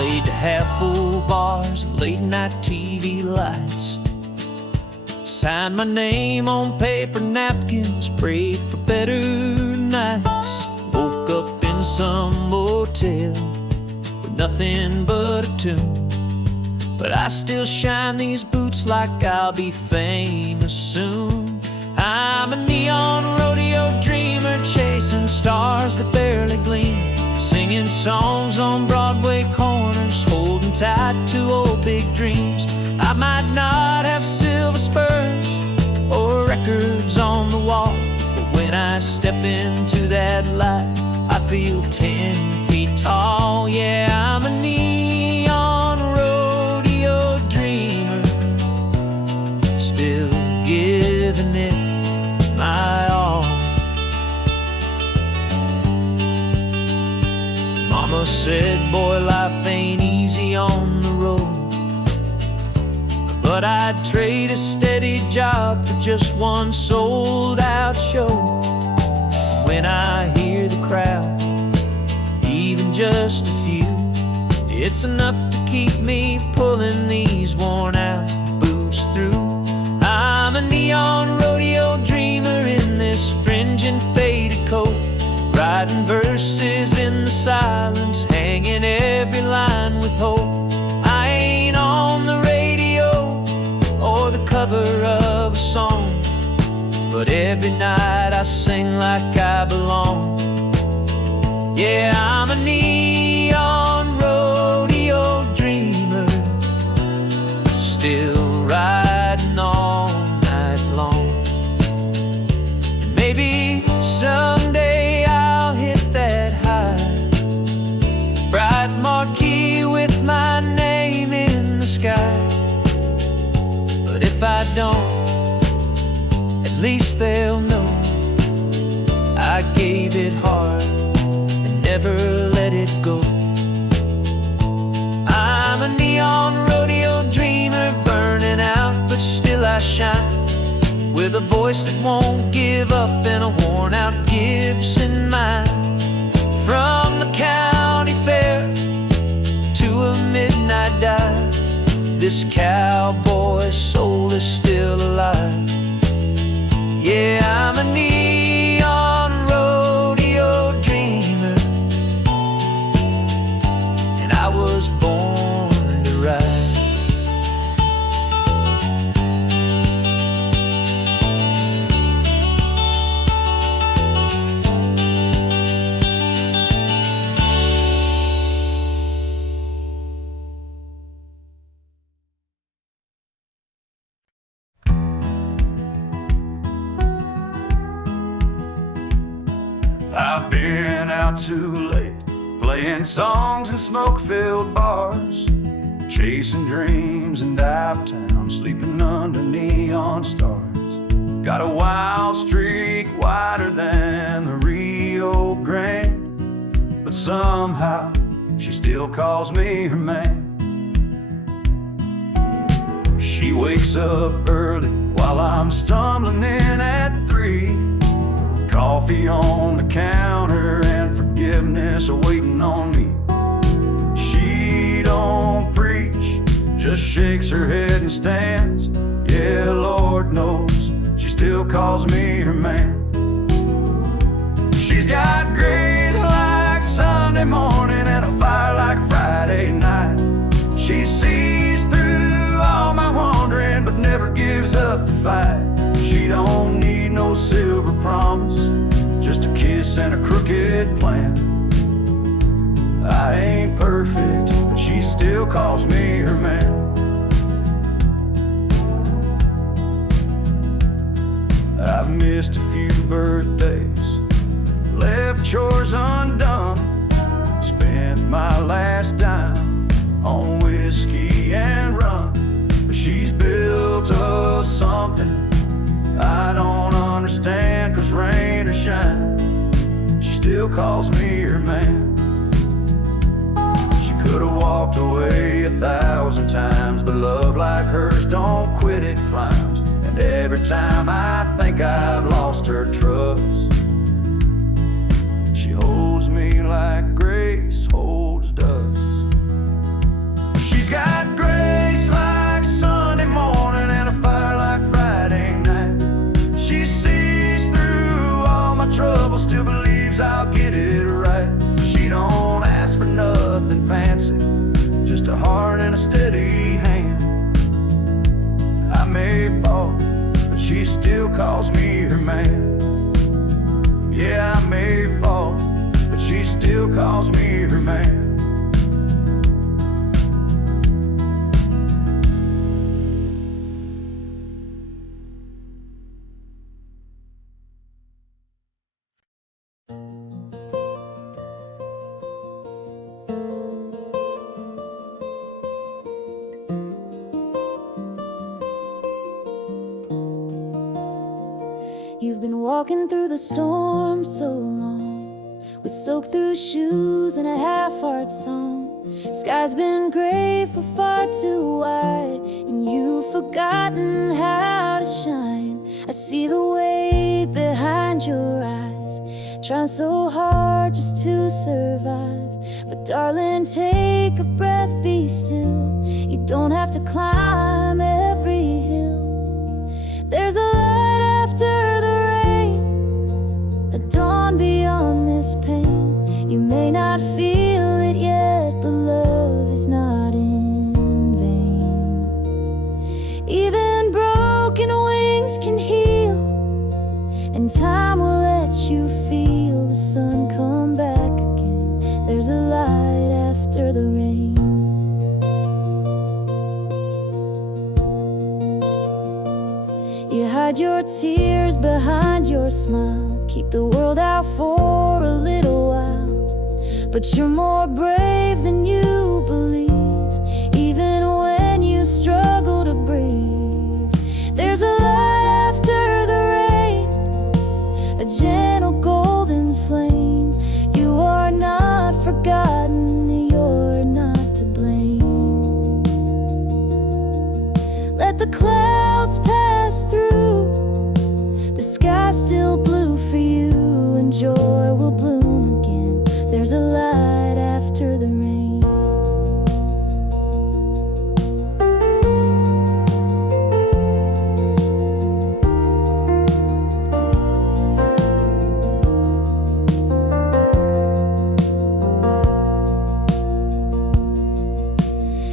played to half-full bars and late-night TV lights. Signed my name on paper napkins, prayed for better nights. Woke up in some motel with nothing but a tune, but I still shine these boots like I'll be famous soon. I'm a neon rodeo dreamer, chasing stars that barely gleam, singing songs on Broadway corners, holding tight to old big dreams. I might not have silver spurs or records on the wall, but when I step into that light, I feel 10 feet tall. Yeah, I'm a neon rodeo dreamer, still giving it my all. Mama said, boy, life ain't easy on the road, but I'd trade a steady job for just one sold-out show. When I hear the crowd, even just a few, it's enough to keep me pulling these worn-out boots through. I'm a neon rodeo dreamer in this fringing faded coat, writing verses in the silence, hanging every line with hope. I ain't on the radio or the cover of a song, but every night I sing like I belong. Yeah, I'm a neon rodeo dreamer, still riding all night long. And maybe someday I'll hit that high, bright marquee with my name in the sky. But if I don't, at least they'll know I gave it hard and never let it go. I'm a neon rodeo dreamer, burning out, but still I shine, with a voice that won't give up and a worn-out Gibson mind. From the county fair to a midnight dive, this cowboy soul is still alive. Yeah, I'm a neon rodeo dreamer, and I was born to ride. I've been out too late, playing songs in smoke-filled bars, chasing dreams in dive town, sleeping under neon stars. Got a wild streak wider than the Rio Grande, but somehow she still calls me her man. She wakes up early while I'm stumbling in at 3. Coffee on the counter and forgiveness awaiting on me. She don't preach, just shakes her head and stands. Yeah, Lord knows she still calls me her man. She's got grace like Sunday morning and a fire like Friday night. She sees through all my wandering but never gives up the fight. She don't need no silver promise, just a kiss and a crooked plan. I ain't perfect, but she still calls me her man. I've missed a few birthdays, left chores undone, spent my last dime on whiskey and rum. But she's built us something I don't understand, 'cause rain or shine, she still calls me her man. She could have walked away 1,000 times, but love like hers don't quit, it climbs. And every time I think I've lost her trust, she holds me like grace holds dust. she still calls me her man. Yeah, I may fall, but she still calls me her man. You've been walking through the storm so long, with soaked-through shoes and a half-heart song. Sky's been gray for far too wide, and you've forgotten how to shine. I see the weight behind your eyes, trying so hard just to survive. But darling, take a breath, be still. You don't have to climb every hill. There's a light after the rain, a dawn beyond this pain. You may not feel it yet, but love is not in vain. Even broken wings can heal, and time will let you feel the sun come back again. There's a light after the rain. You hide your tears behind your smile, keep the world out for a little while. But you're more brave than you believe, even when you struggle to breathe. There's a light after the rain, a gentle golden flame. You are not forgotten, you're not to blame. Let the clouds pass through, the sky's still blue for you, and joy will bloom again. There's a light after the rain.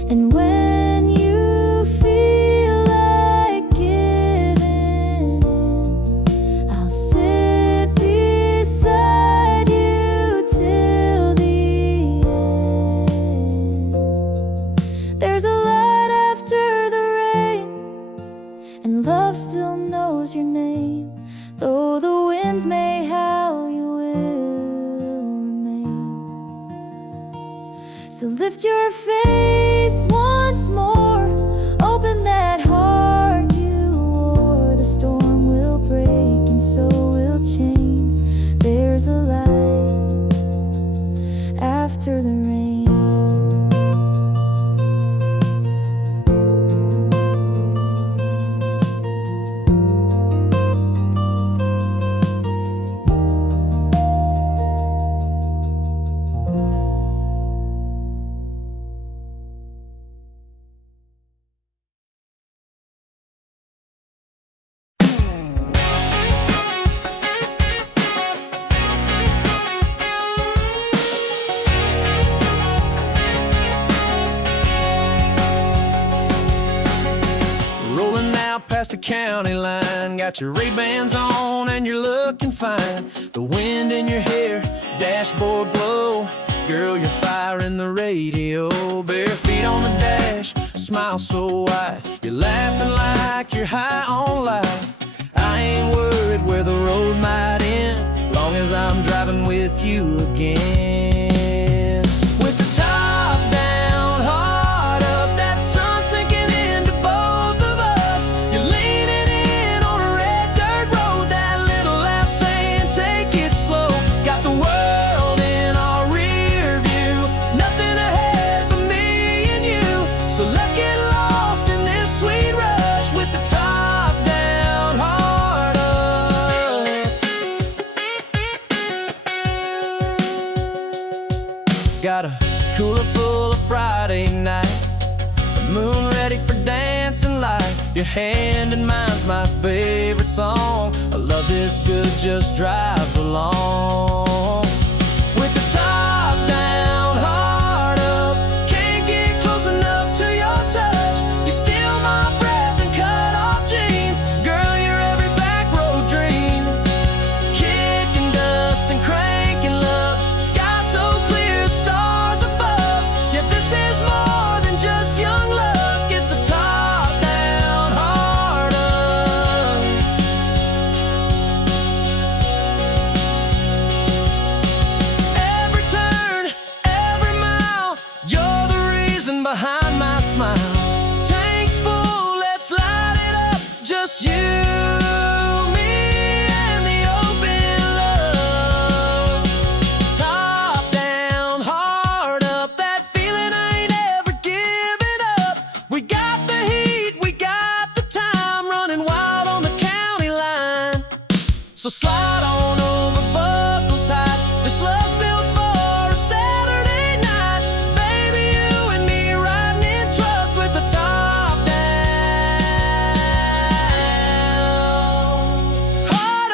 And when you feel like giving in, I'll sit beside you till the end. There's a light after the rain, and love still knows your name. Though the winds may howl, you will remain. So lift your face once more, open that heart you wore. The storm will break and so will chains. There's a light after the rain. Rolling out past the county line, got your Ray-Bans on and you're looking fine. The wind in your hair, dashboard blow. Girl, you're firing the radio. Bare feet on the dash, smile so wide. You're laughing like you're high on life. I ain't worried where the road might end, long as I'm driving with you again. With the top down, heart up, that sun sinking into both of us. You're leaning in on a red dirt road, that little laugh saying take it slow. Got the world in our rear view, nothing ahead but me and you. So let's get lost in this sweet rush with the top down, heart up. Got a cooler full of Friday night, the moon ready for dancing light. Your hand in mine's my favorite song. A love this good just drives along. With the top down, heart up, can't get close enough to your touch. You steal my breath and cut off jeans. Girl, you're just you, me, and the open love. Top down, heart up, that feeling I ain't ever giving up. We got the heat, we got the time, running wild on the county line. So slide on over, buckle tight. This love's built for a Saturday night. Baby, you and me riding in trust with the top down. Heart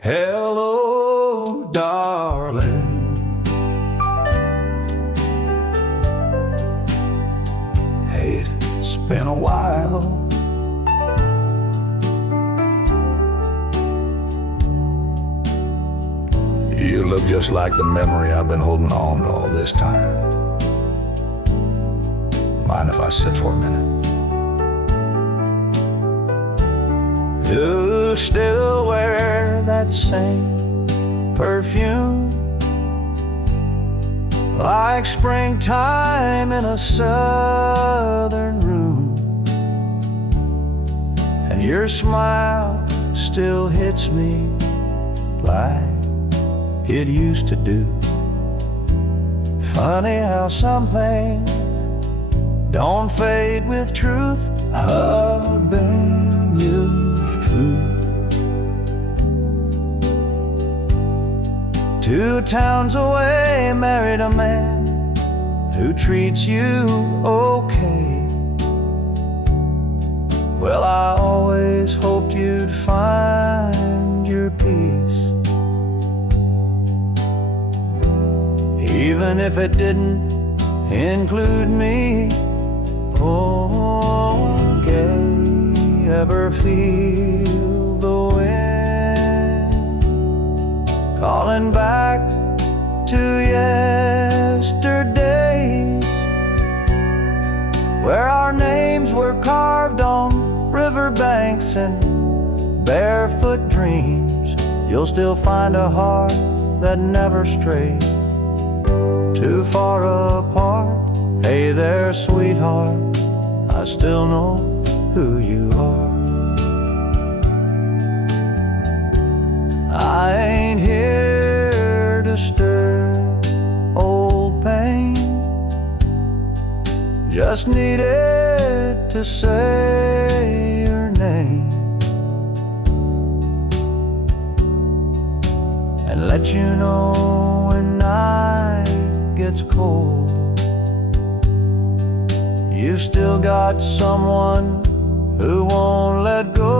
Hello, darling. Hey, it's been a while. You look just like the memory I've been holding on to all this time. Mind if I sit for a minute? You still wear that same perfume, like springtime in a southern room, and your smile still hits me like it used to do. Funny how something don't fade with truth. I've been used to. 2 towns away, married a man who treats you okay. Well, I always hoped you'd find your peace, even if it didn't include me. Oh, gay, ever feel the wind calling back to yesterdays, where our names were carved on riverbanks and barefoot dreams? You'll still find a heart that never strayed too far apart. Hey there, sweetheart, I still know who you are. I ain't here to stir old pain, just needed to say your name and let you know when night gets cold, you've still got someone who won't let go.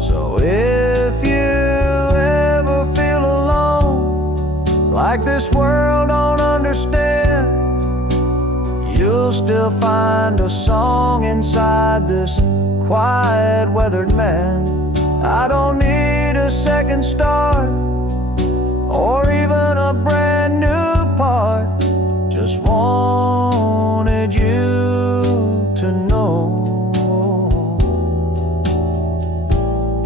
So if you ever feel alone, like this world don't understand, you'll still find a song inside this quiet, weathered man. I don't need a second start or even a brand new part, just wanted you to know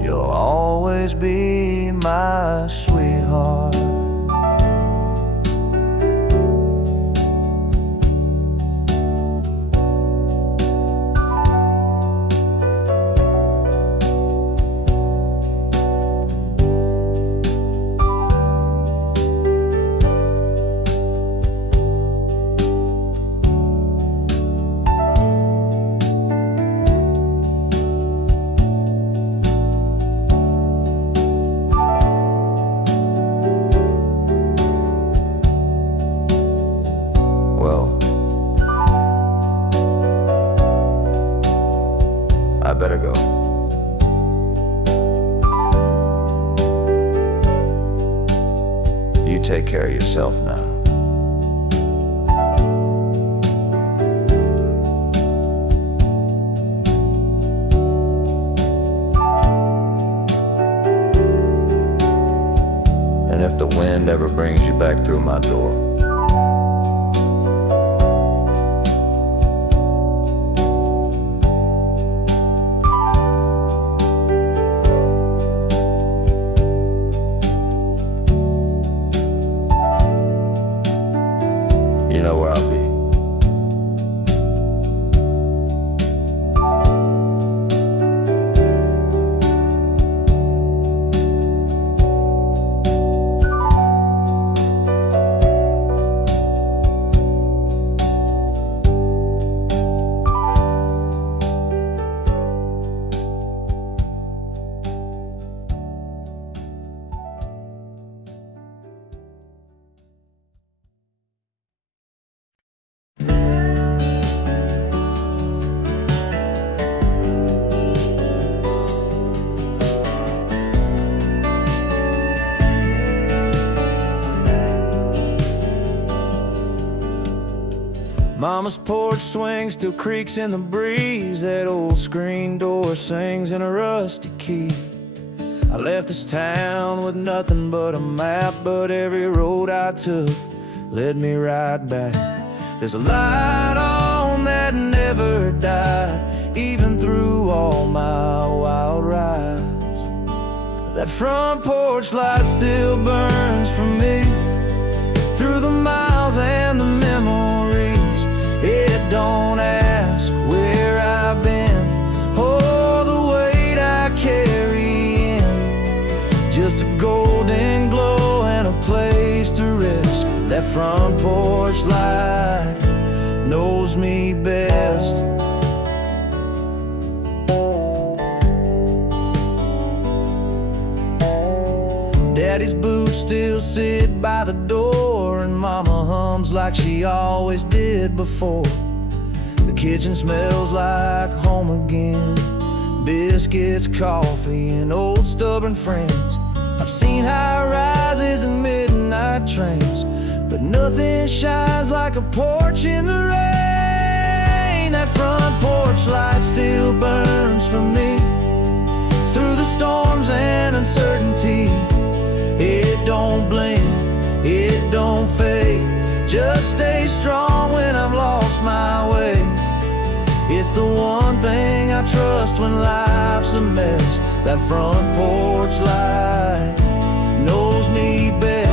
you'll always be my sweetheart. I better go. You take care of yourself now. And even if the wind ever brings you back through my door. You know where I'll be. Mama's porch swing still creaks in the breeze. That old screen door sings in a rusty key. I left this town with nothing but a map, but every road I took led me right back. There's a light on that never died, even through all my wild rides. That front porch light still burns for me, through the miles and the memories. It don't ask where I've been or the weight I carry in, just a golden glow and a place to rest. That front porch light knows me best. Daddy's boots still sit by the door, and Mama hums like she always did before. The kitchen smells like home again, biscuits, coffee, and old stubborn friends. I've seen high rises and midnight trains, but nothing shines like a porch in the rain. That front porch light still burns for me, through the storms and uncertainty. It don't blink, it don't fade, just stay strong when I've lost my way. It's the one thing I trust when life's a mess. That front porch light knows me best.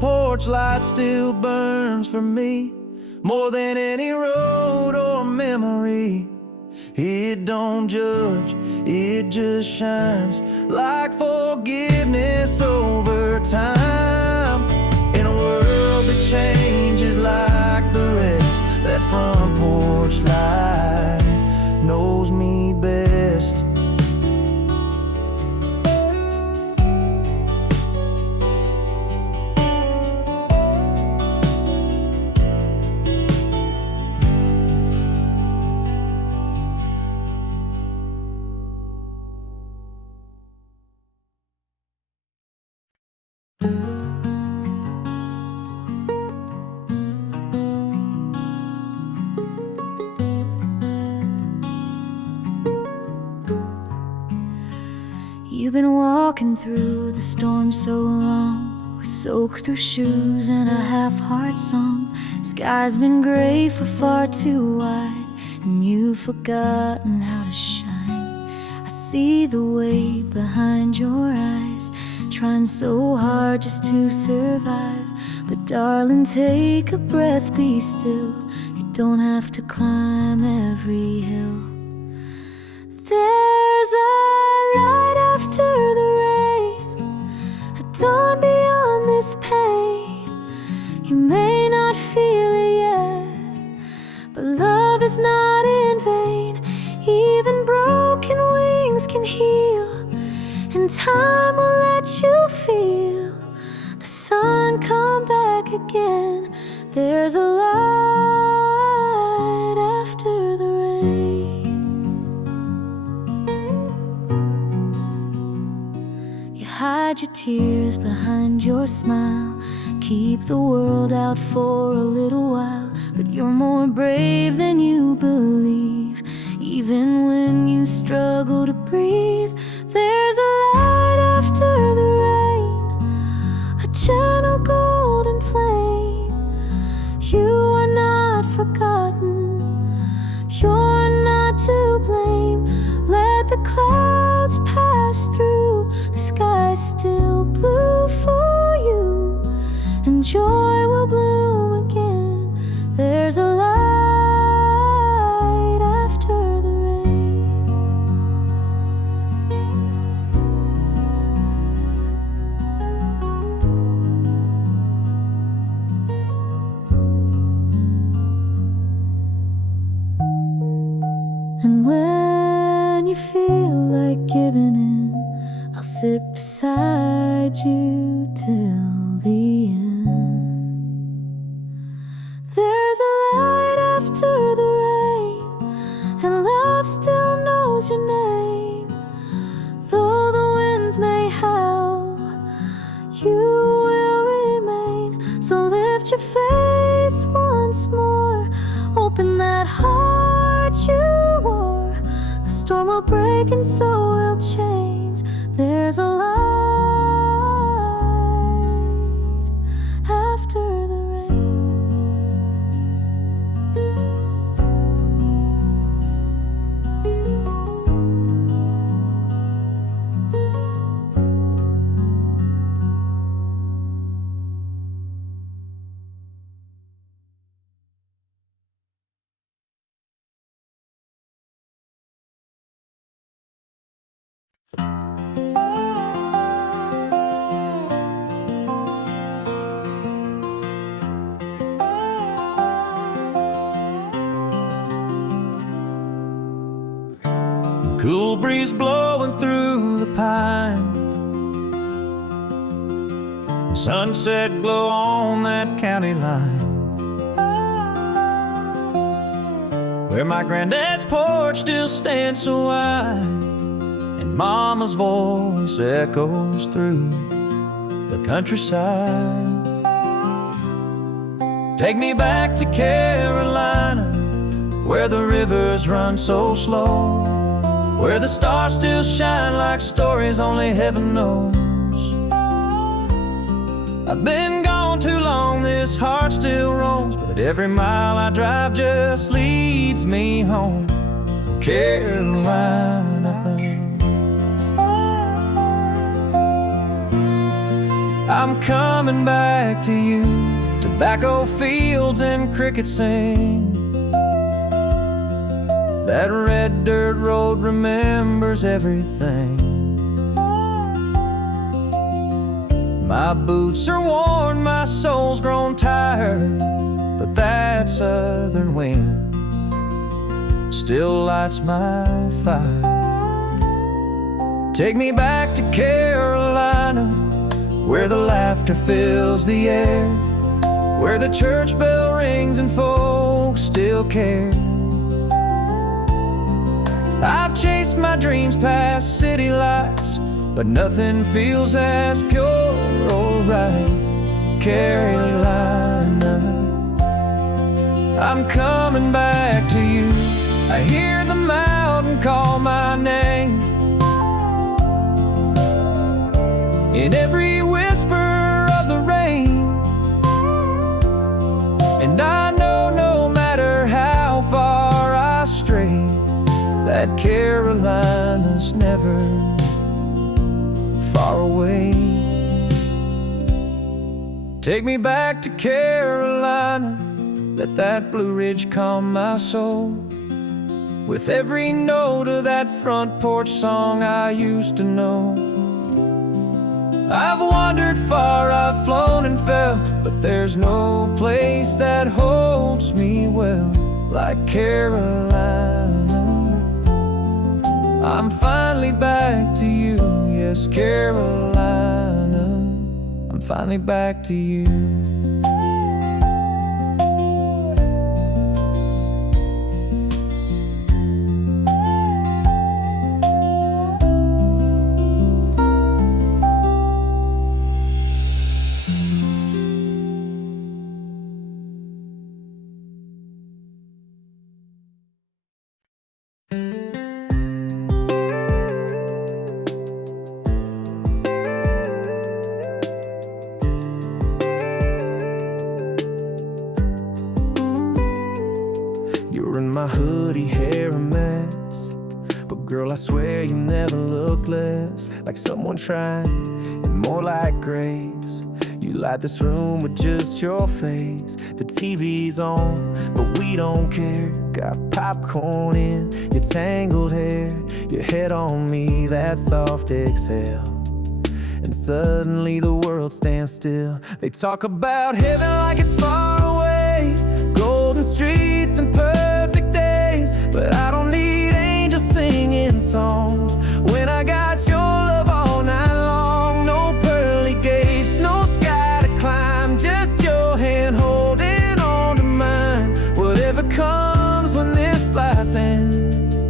Porch light still burns for me, more than any road or memory. It don't judge, it just shines like forgiveness over time. In a world that changes like the rest, that front porch light knows me best. You've been walking through the storm so long, with soaked through shoes and a half-heart song. Sky's been gray for far too wide, and you've forgotten how to shine. I see the weight behind your eyes, trying so hard just to survive. But darling, take a breath, be still. You don't have to climb every hill. There's a light after the rain, a dawn beyond this pain. You may not feel it yet, but love is not in vain. Even broken wings can heal, and time will let you feel the sun come back again. There's a light after the rain. You hide your tears behind your smile, keep the world out for a little while. But you're more brave than you believe. Even when you struggle to breathe, there's a light after the rain, a gentle golden flame. You are not forgotten, you're not to blame. Let the clouds pass through, the sky's still blue for you, and joy will bloom again. There's a light after the rain. And when you feel like giving in, I'll sit beside you till the end. There's a light after the rain, and love still knows your name. Though the winds may howl, you will remain. So lift your face once more, open that heart you wore. The storm will break and so will chains. There's a light after the rain. Cool breeze blowing through the pine, sunset glow on that county line, where my granddad's porch still stands so wide, and mama's voice echoes through the countryside. Take me back to Carolina, where the rivers run so slow, where the stars still shine like stories only heaven knows. I've been gone too long, this heart still roams, but every mile I drive just leads me home. Carolina, I'm coming back to you. Tobacco fields and crickets sing, that red dirt road remembers everything. My boots are worn, my soul's grown tired, but that southern wind still lights my fire. Take me back to Carolina, where the laughter fills the air, where the church bell rings and folks still care. I've chased my dreams past city lights, but nothing feels as pure or right. Carolina, I'm coming back to you. I hear the mountain call my name, in every whisper of the rain. And I know no matter how far I stray, that Carolina's never far away. Take me back to Carolina, let that Blue Ridge calm my soul, with every note of that front porch song I used to know. I've wandered far, I've flown and fell, but there's no place that holds me well like Carolina. I'm finally back to you, yes, Carolina, I'm finally back to you. hoodie, hair a mess, but girl, I swear you never look less like someone trying, and more like grace. You light this room with just your face. The TV's on, but we don't care. Got popcorn in your tangled hair, your head on me, that soft exhale. And suddenly the world stands still. They talk about heaven like it's far away, golden streets and perfect days, but I don't need angels singing songs when I got your love all night long. No pearly gates, no sky to climb, just your hand holding on to mine. Whatever comes when this life ends,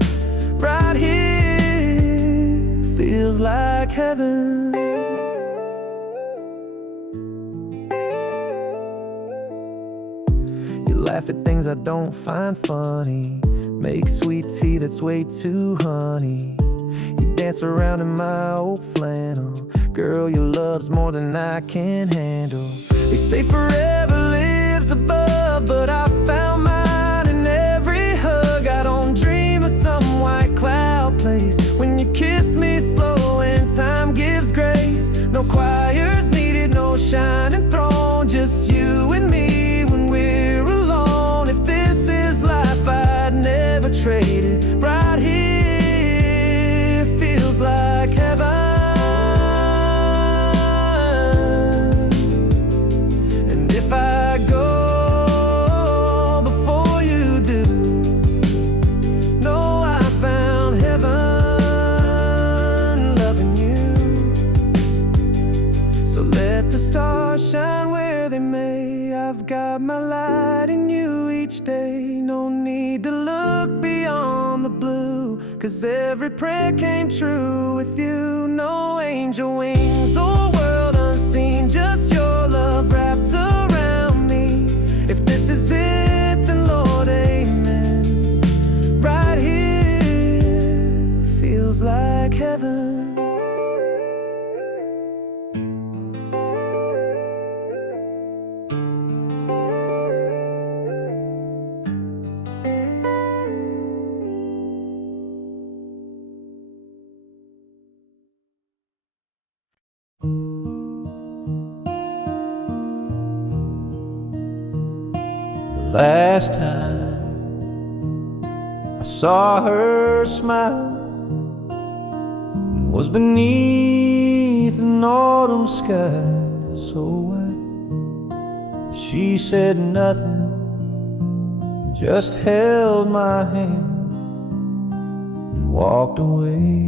right here feels like heaven. Laugh at things I don't find funny, make sweet tea that's way too honey. You dance around in my old flannel, girl, your love's more than I can handle. They say forever lives above, but I found mine in every hug. I don't dream of some white cloud place when you kiss me slow and time gives grace. No choirs needed, no shining throne, just you and me when we're alone. If this is life, I'd never trade it. Right here feels like heaven. And if I go before you do, know I found heaven loving you. So let the stars shine where they may. I've got my light in you each day. No need to look beyond the blue, 'cause every prayer came true with you. No angel wings or world unseen, just your love wrapped around me. If this is it, then Lord, amen. Right here feels like heaven. Last time I saw her smile was beneath an autumn sky so white. She said nothing, just held my hand and walked away.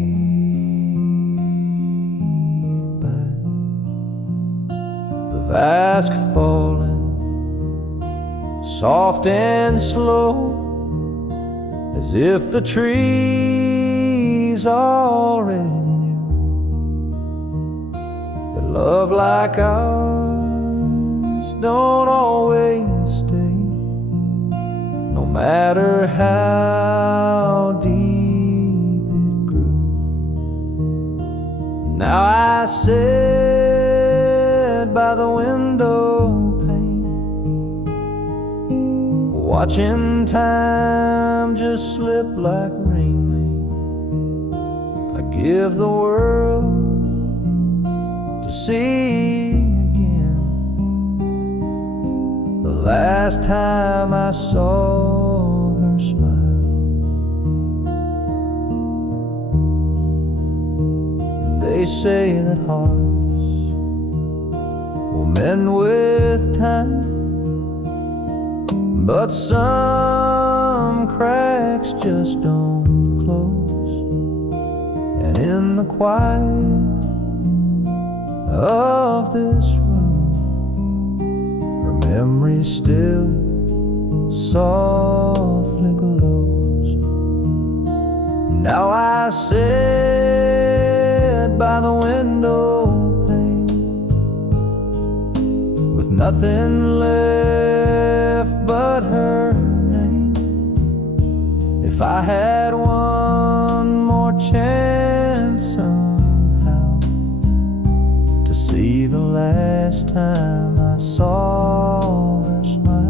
But the vast falling, soft and slow, as if the trees already knew that love like ours don't always stay, no matter how deep it grew. Now I sit by the window, watching time just slip like rain. I give the world to see again the last time I saw her smile. They say that hearts will mend with time, but some cracks just don't close. And in the quiet of this room, her memory still softly glows. Now I sit by the window pane with nothing left but her name. If I had one more chance somehow to see the last time I saw her smile,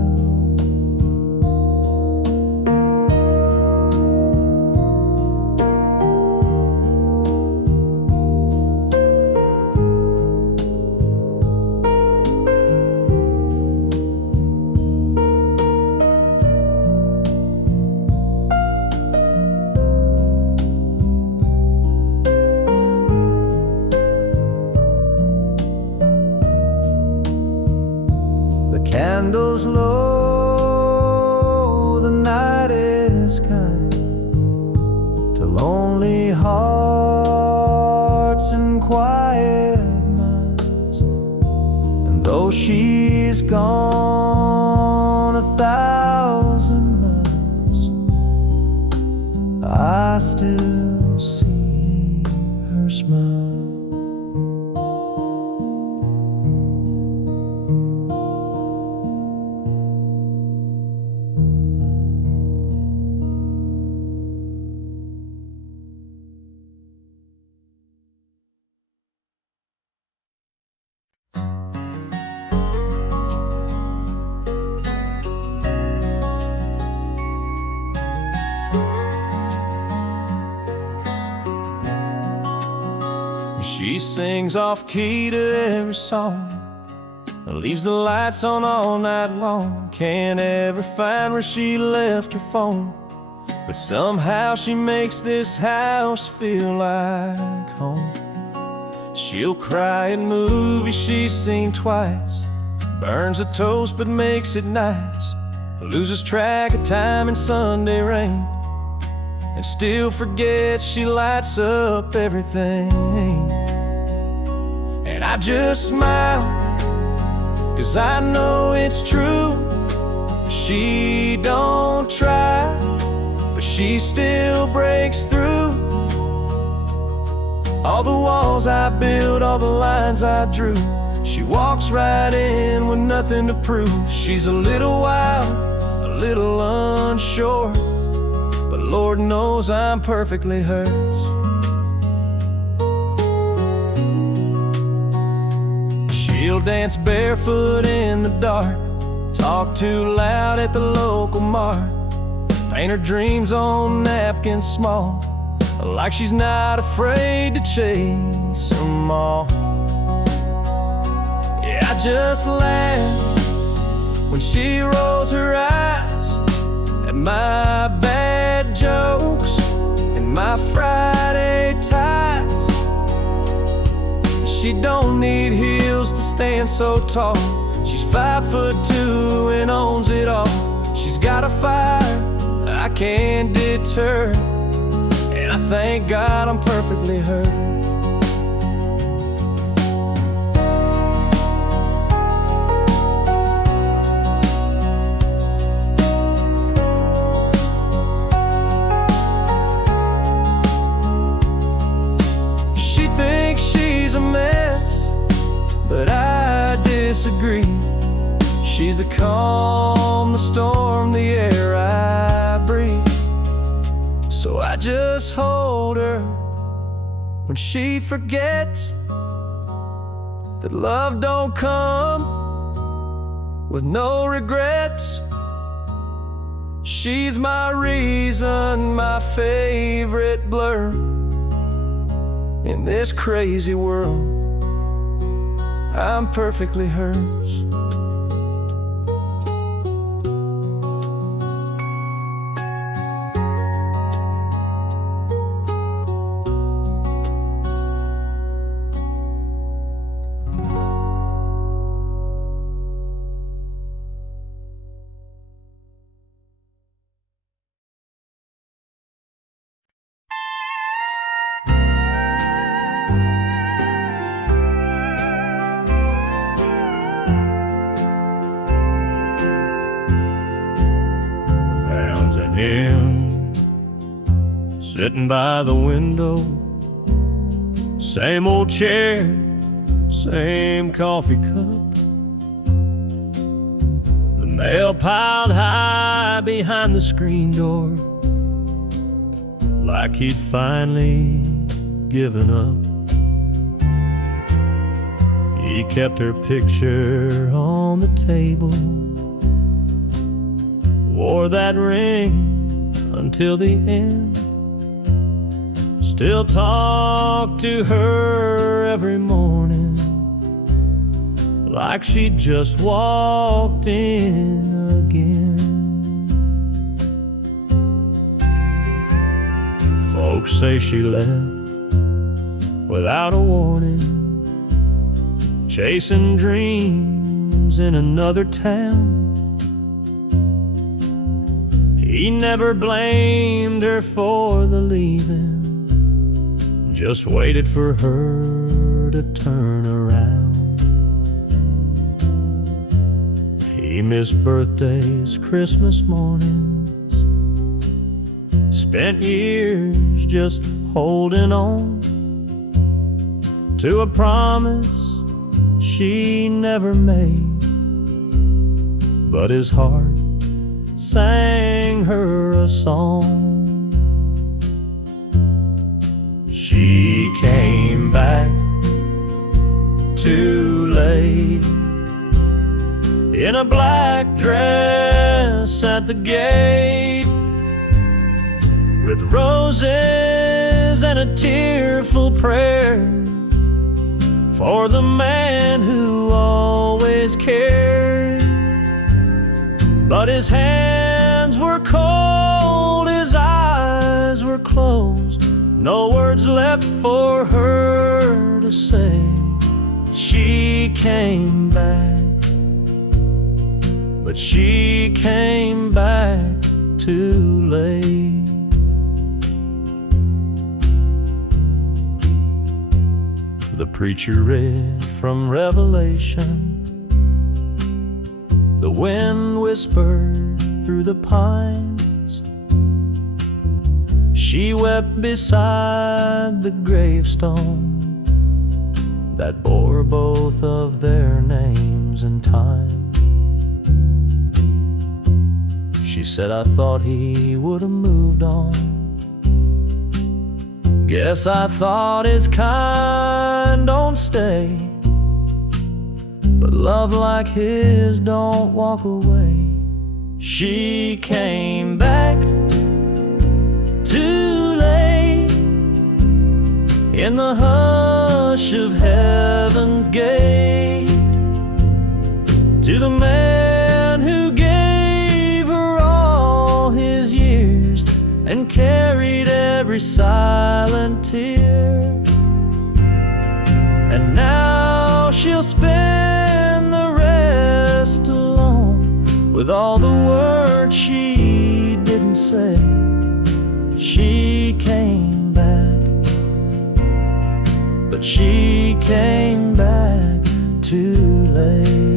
candles low, the night is kind to lonely hearts and quiet minds. And though she's gone 1,000 miles, I still see her smile. She sings off key to every song, leaves the lights on all night long. Can't ever find where she left her phone, but somehow she makes this house feel like home. She'll cry at movies she's seen twice, burns a toast but makes it nice, loses track of time in Sunday rain, and still forgets she lights up everything. And I just smile, 'cause I know it's true. She don't try, but she still breaks through. All the walls I built, all the lines I drew, she walks right in with nothing to prove. She's a little wild, a little unsure, but Lord knows I'm perfectly hers. She'll dance barefoot in the dark, talk too loud at the local mart, paint her dreams on napkins small, like she's not afraid to chase them all. Yeah, I just laugh when she rolls her eyes at my bad jokes and my Friday ties. She don't need heels to stand so tall. She's 5'2" and owns it all. She's got a fire I can't deter, and I thank God I'm perfectly her. She thinks she's a mess, but I disagree. She's the calm, the storm, the air I breathe. So I just hold her when she forgets that love don't come with no regrets. She's my reason, my favorite blur in this crazy world. I'm perfectly hers. Sitting by the window, same old chair, same coffee cup, the mail piled high behind the screen door, like he'd finally given up. He kept her picture on the table, wore that ring until the end. Still talk to her every morning, like she just walked in again. Folks say she left without a warning, chasing dreams homes in another town. He never blamed her for the leaving, just waited for her to turn around. He missed birthdays, Christmas mornings, spent years just holding on to a promise she never made, but his heart sang her a song. She came back too late in a black dress at the gate, with roses and a tearful prayer for the man who always cared. But his hands were cold, his eyes were closed, no words left for her to say. She came back, but she came back too late. The preacher read from Revelation. The wind whispered through the pines. She wept beside the gravestone that bore both of their names and time. She said, I thought he would have moved on. Guess I thought his kind don't stay, but love like his don't walk away. She came back too late in the hush of heaven's gate, to the man who gave her all his years and carried every silent tear. And now she'll spend the rest alone with all the words she didn't say. She came back, but she came back too late.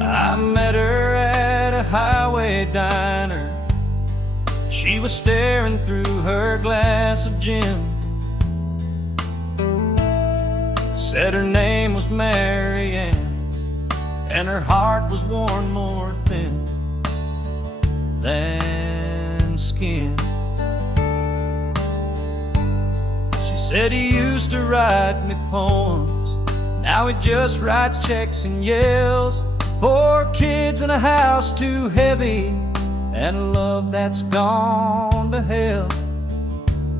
I met her at a highway diner. She was staring through her glass of gin. Said her name was Mary Ann, and her heart was worn more thin than skin. She said he used to write me poems, now he just writes checks and yells. 4 kids in a house too heavy, and a love that's gone to hell.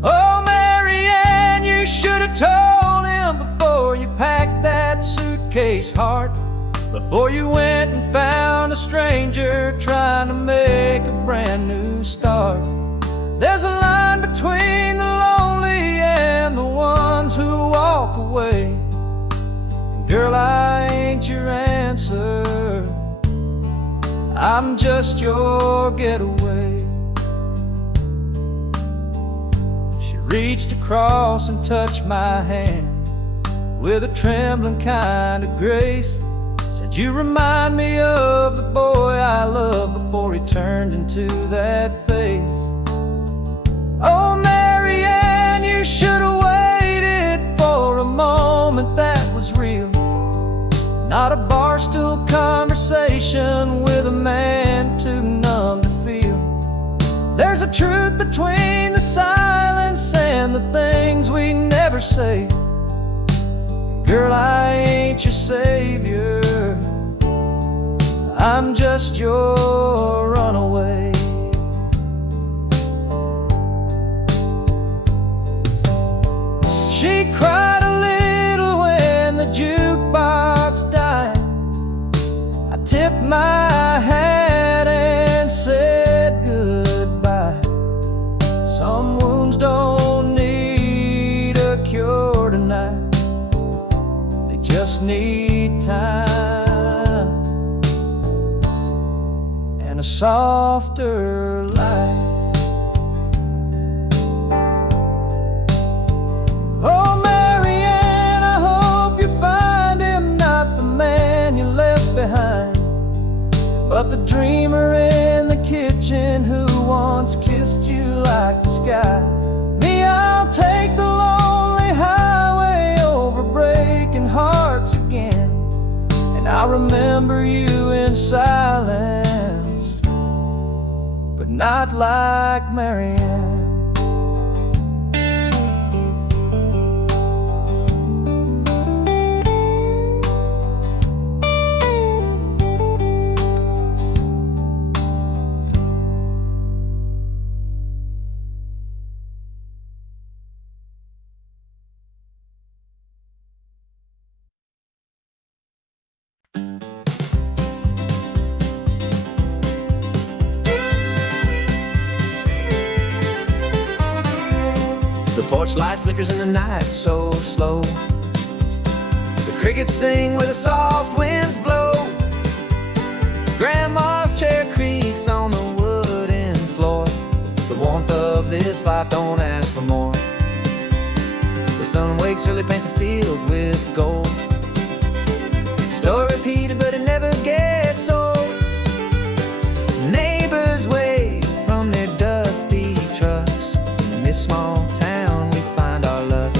Oh, Mary Ann, you should have told him before you packed that suitcase heart, before you went and found a stranger trying to make a brand new start. There's a line between the lonely and the ones who walk away. And girl, I ain't your answer, I'm just your getaway. She reached across and touched my hand with a trembling kind of grace. Said, you remind me of the boy I loved before he turned into that face. Oh, Mary Ann, you should have waited for a moment that was real, not a barstool conversation with a man too numb to feel. There's a truth between the silence and the things we never say. Girl, I ain't your savior, I'm just your runaway. She cried a little when the jukebox died. I tipped my hat and said goodbye. Some wounds don't need a cure tonight, they just need time and a softer light. Oh, Marianne, I hope you find him not the man you left behind, but the dreamer in the kitchen who once kissed you like the sky. Me, I'll take the lonely highway over breaking hearts again, and I'll remember you in silence, but not like Marianne. The porch light flickers in the night so slow. The crickets sing where the soft winds blow. Grandma's chair creaks on the wooden floor. The warmth of this life don't ask for more. The sun wakes early, paints the fields with gold. Story repeated, but it never gets old. Neighbors wave from their dusty trucks. In this small town we find our luck.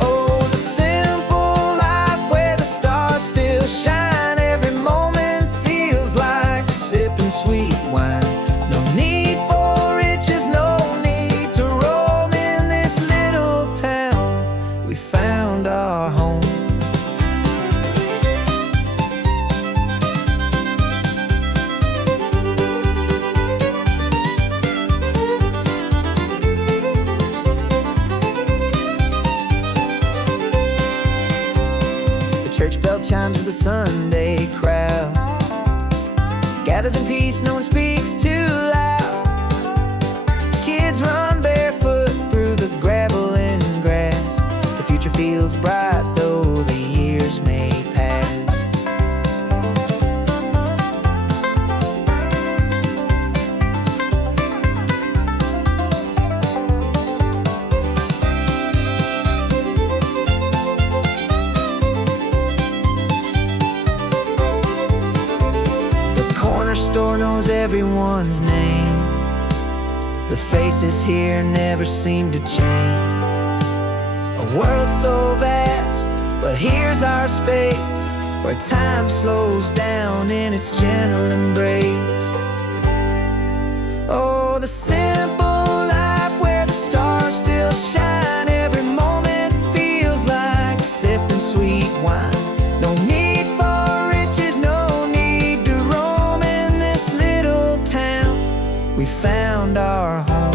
Oh, the simple life where the stars still shine. Every moment feels like sipping sweet wine. No need for riches, no need to roam. In this little town we found our home. Church bell chimes as the Sunday crowd gathers in peace, no one speaks too loud. Kids run barefoot through the gravel and grass. The future feels bright, though the years may pass. Store knows everyone's name. The faces here never seem to change. A world so vast, but here's our space, where time slows down in its gentle embrace. Oh, the simple life where the stars still shine. Every moment feels like sipping sweet wine. No need for riches, no need to roam. In this little town we found our home.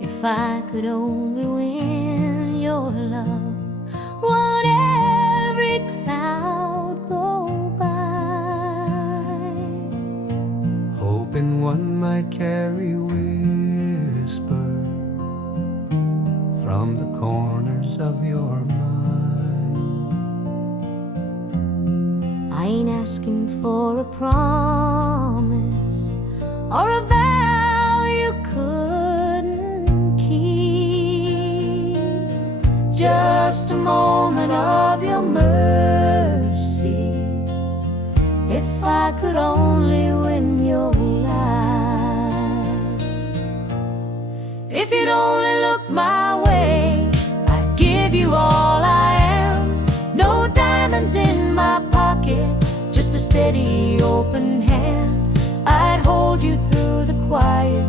If I could only win your love, would every cloud go by? Hoping one might carry whisper from the corners of your mind. I ain't asking for a promise or a vow you couldn't keep. Just a moment of your mercy. If I could only win your life. you'd only look my way, I'd give you all I am. No diamonds in my pocket, just a steady open hand. I'd hold you through the quiet,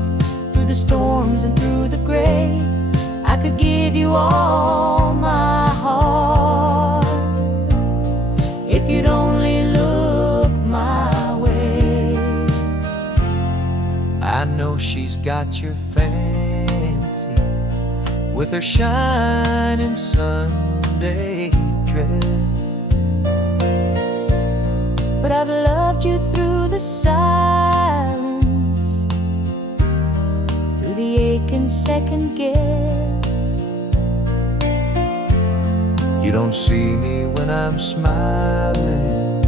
through the storms and through the gray. I could give you all my heart if you'd only look my way. I know she's got your fancy with her shining Sunday dress, but I've loved you through the silence, through the ache and second guess. You don't see me when I'm smiling,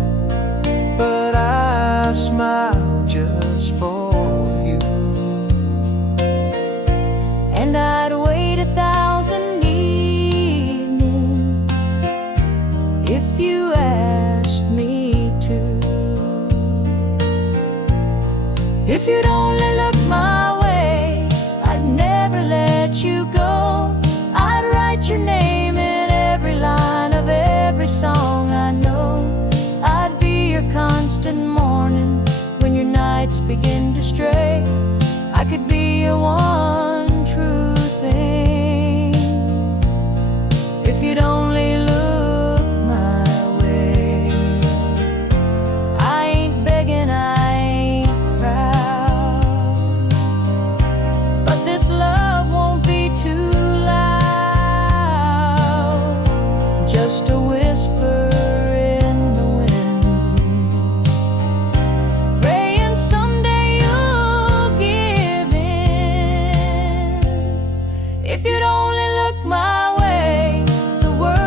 but I smile just for you. And I'd wait 1,000 evenings if you asked me to. If you'd only look my way, I'd never let you go. I'd write your name in every line of every song I know. I'd be your constant morning when your nights begin to stray. I could be your one true thing if you'd only look my way. I ain't begging, I ain't proud, but this love won't be too loud. Just a whisper in the wind, praying someday you'll give in. If you'd only look my way, the world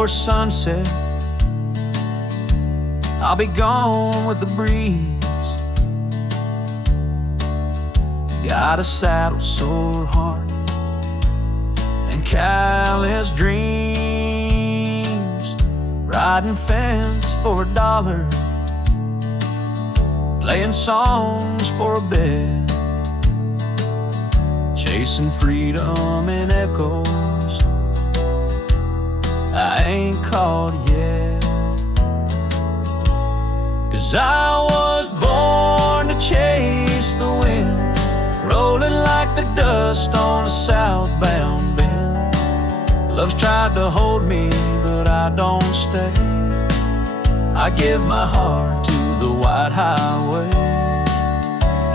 before sunset. I'll be gone with the breeze. Got a saddle, sore heart, and callous dreams. Riding fence for $1, playing songs for a bed, chasing freedom in echoes I ain't caught yet. 'Cause I was born to chase the wind, rolling like the dust on a southbound bend. Love's tried to hold me, but I don't stay. I give my heart to the white highway.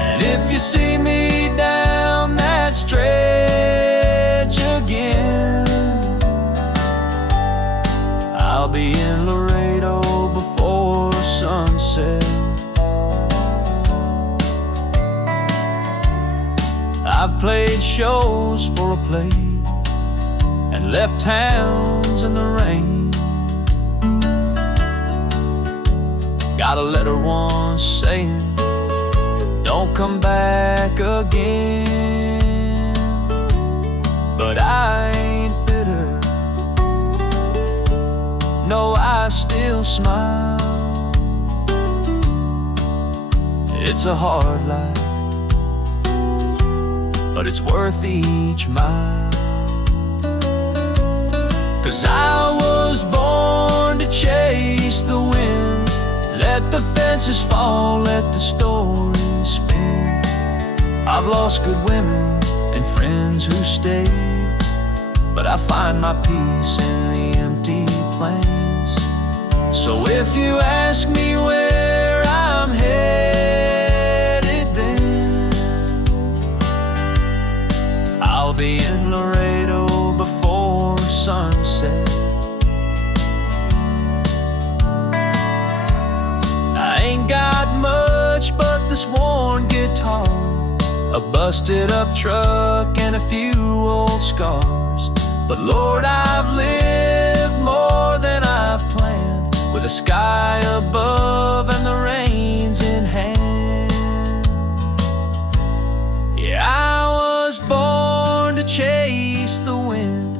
And if you see me down that stretch again, I'll be in Laredo before sunset. I've played shows for a plate and left towns in the rain. Got a letter once saying, don't come back again. But I ain't bitter, no, I still smile. It's a hard life, but it's worth each mile. 'Cause I was born to chase the wind, let the fences fall, let the stories spin. I've lost good women and friends who stayed, but I find my peace in the empty plains. So if you ask me where I'm headed, then I'll be in Laredo before sunset. I ain't got much but this worn guitar, a busted up truck and a few old scars. But Lord, I've lived more than I've planned, with the sky above and the reins in hand. Yeah, I was born to chase the wind,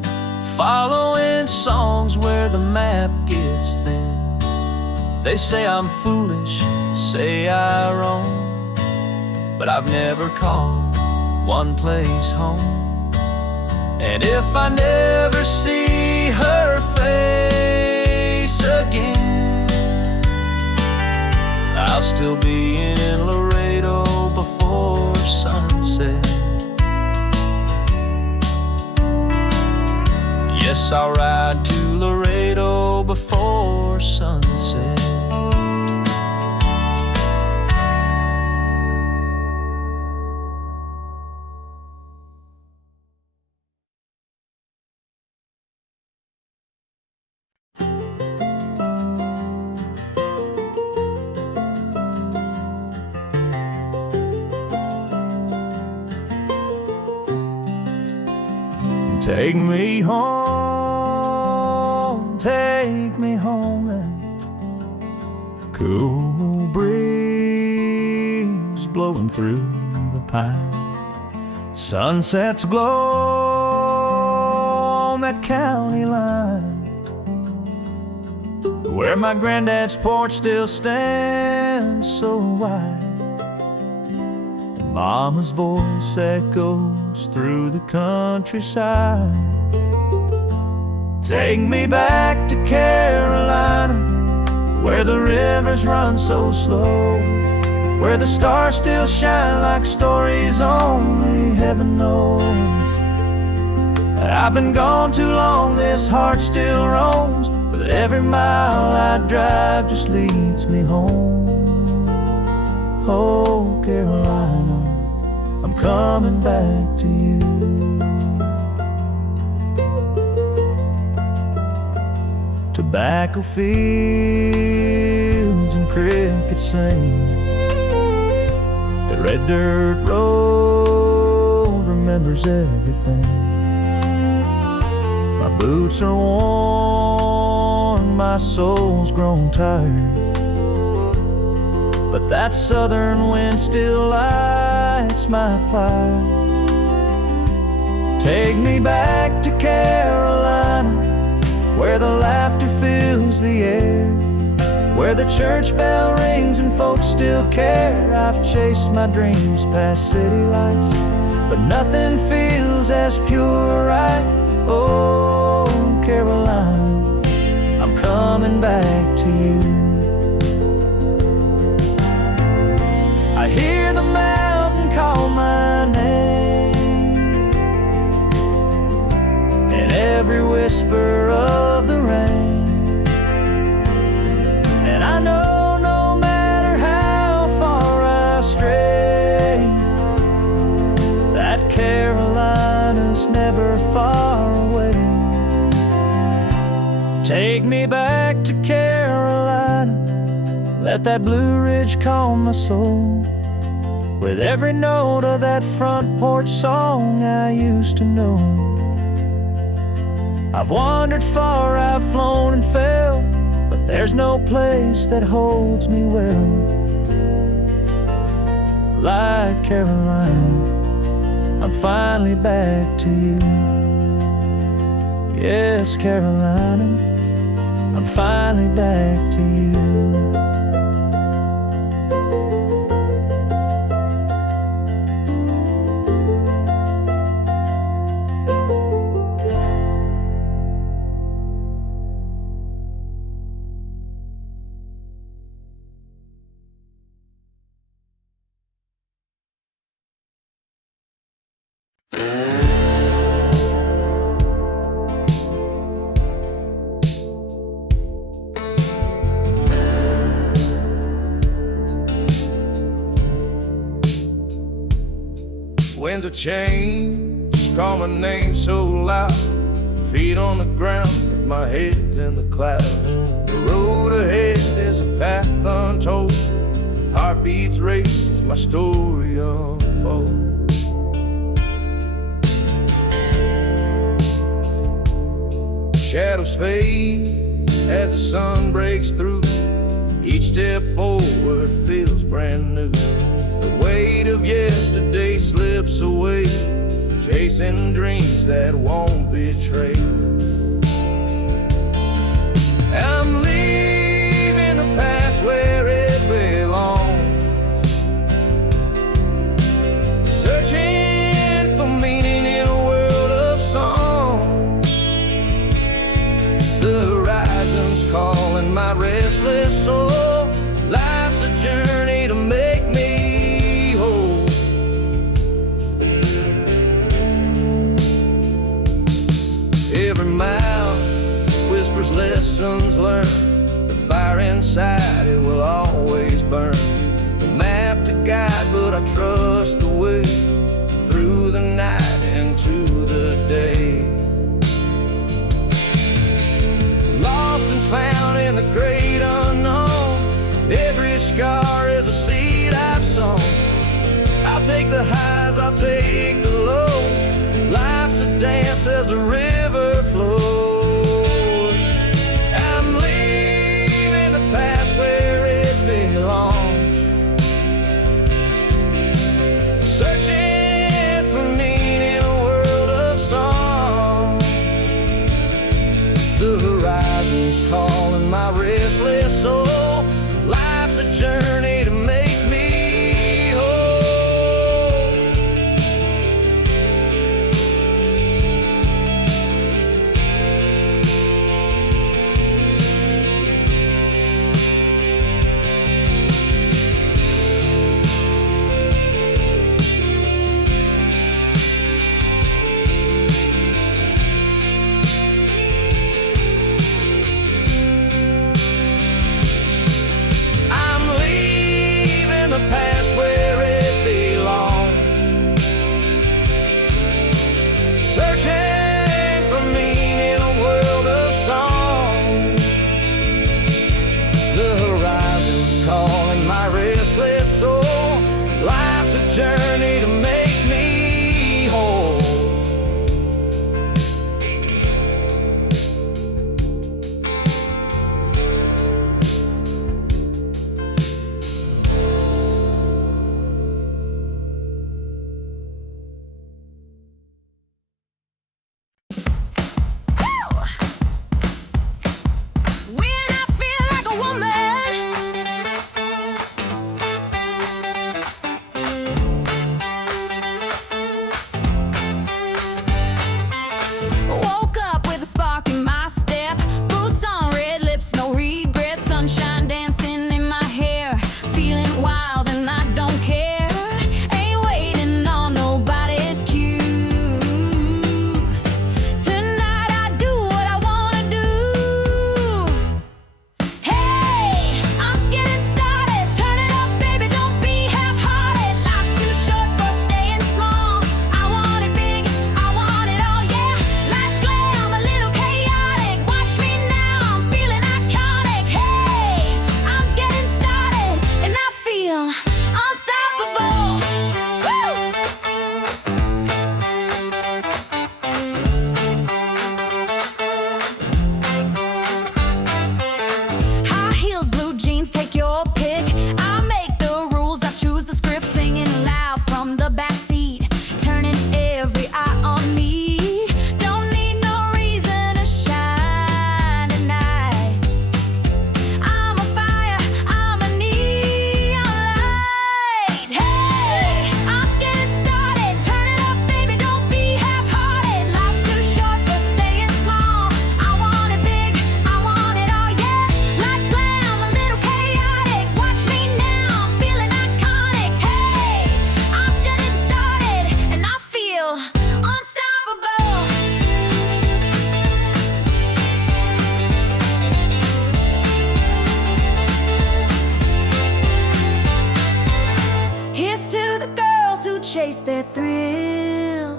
following songs where the map gets thin. They say I'm foolish, say I roam, but I've never called one place home. And if I never see her face again, I'll still be in Laredo before sunset. Yes, I'll ride to Laredo before sunset. Take me home, and cool breeze blowing through the pine. Sunsets glow on that county line, where my granddad's porch still stands so wide, and Mama's voice echoes through the countryside. Take me back to Carolina, where the rivers run so slow, where the stars still shine like stories only heaven knows. I've been gone too long, this heart still roams, but every mile I drive just leads me home. Oh, Carolina, I'm coming back to you. Tobacco fields and crickets sing, the red dirt road remembers everything. My boots are warm my soul's grown tired, but that southern wind still lights my fire. Take me back to Carolina, where the laughter fills the air, where the church bell rings and folks still care. I've chased my dreams past city lights, but nothing feels as pure right. Oh, Carolina, I'm coming back to you. I hear the mountain call my name, and every whisper of the rain, and I know no matter how far I stray, that Carolina's never far away. Take me back to Carolina, let that Blue Ridge calm my soul, with every note of that front porch song I used to know. I've wandered far, I've flown and fell, but there's no place that holds me well like Carolina. I'm finally back to you. Yes, Carolina, I'm finally back to you. Winds of change call my name so loud, feet on the ground, but my head's in the clouds. The road ahead is a path untold, heartbeats race as my story unfolds. Shadows fade as the sun breaks through, each step forward feels brand new. The weight of yesterday slips away, chasing dreams that won't betray. I'm leaving the past where it belongs, searching for meaning in a world of songs. The horizon's calling my restless soul, life's a journey to make me whole. Every mile whispers lessons learned, the fire inside it will always burn. No map to guide, but I trust the way through the night into the day. Lost and found in the great unknown, every scar is a seed I've sown. I'll take the highs, I'll take the lows, life's a dance as the river flows. I'm leaving the past where it belongs, searching for meaning in a world of songs. The horizon's calling my restless soul, life's a journey to make me whole. wild and I don't care. Ain't waiting on nobody's cue. Tonight I do what I wanna do. Hey, I'm just getting started. Turn it up, baby, don't be half-hearted. Life's too short for staying small. I want it big, I want it all, yeah. Let's glam, a little chaotic. Watch me now, I'm feeling iconic. Hey, I'm just getting started, and I feel unstoppable. Woo! High heels, blue jeans, take your pick. I make the rules, I choose the script. Singing loud from the backseat, turning every eye on me. Don't need no reason to shine tonight. I'm a fire, I'm a neon light. Hey, I'm just getting started. Turn it up, baby, don't be half-hearted. Life's too short for staying small. I want it big, I want it all, yeah. Lights glam, a little chaotic. Watch me now, I'm feeling iconic. Hey, I'm just getting started, and I feel unstoppable. Here's to the girls who chase their thrill,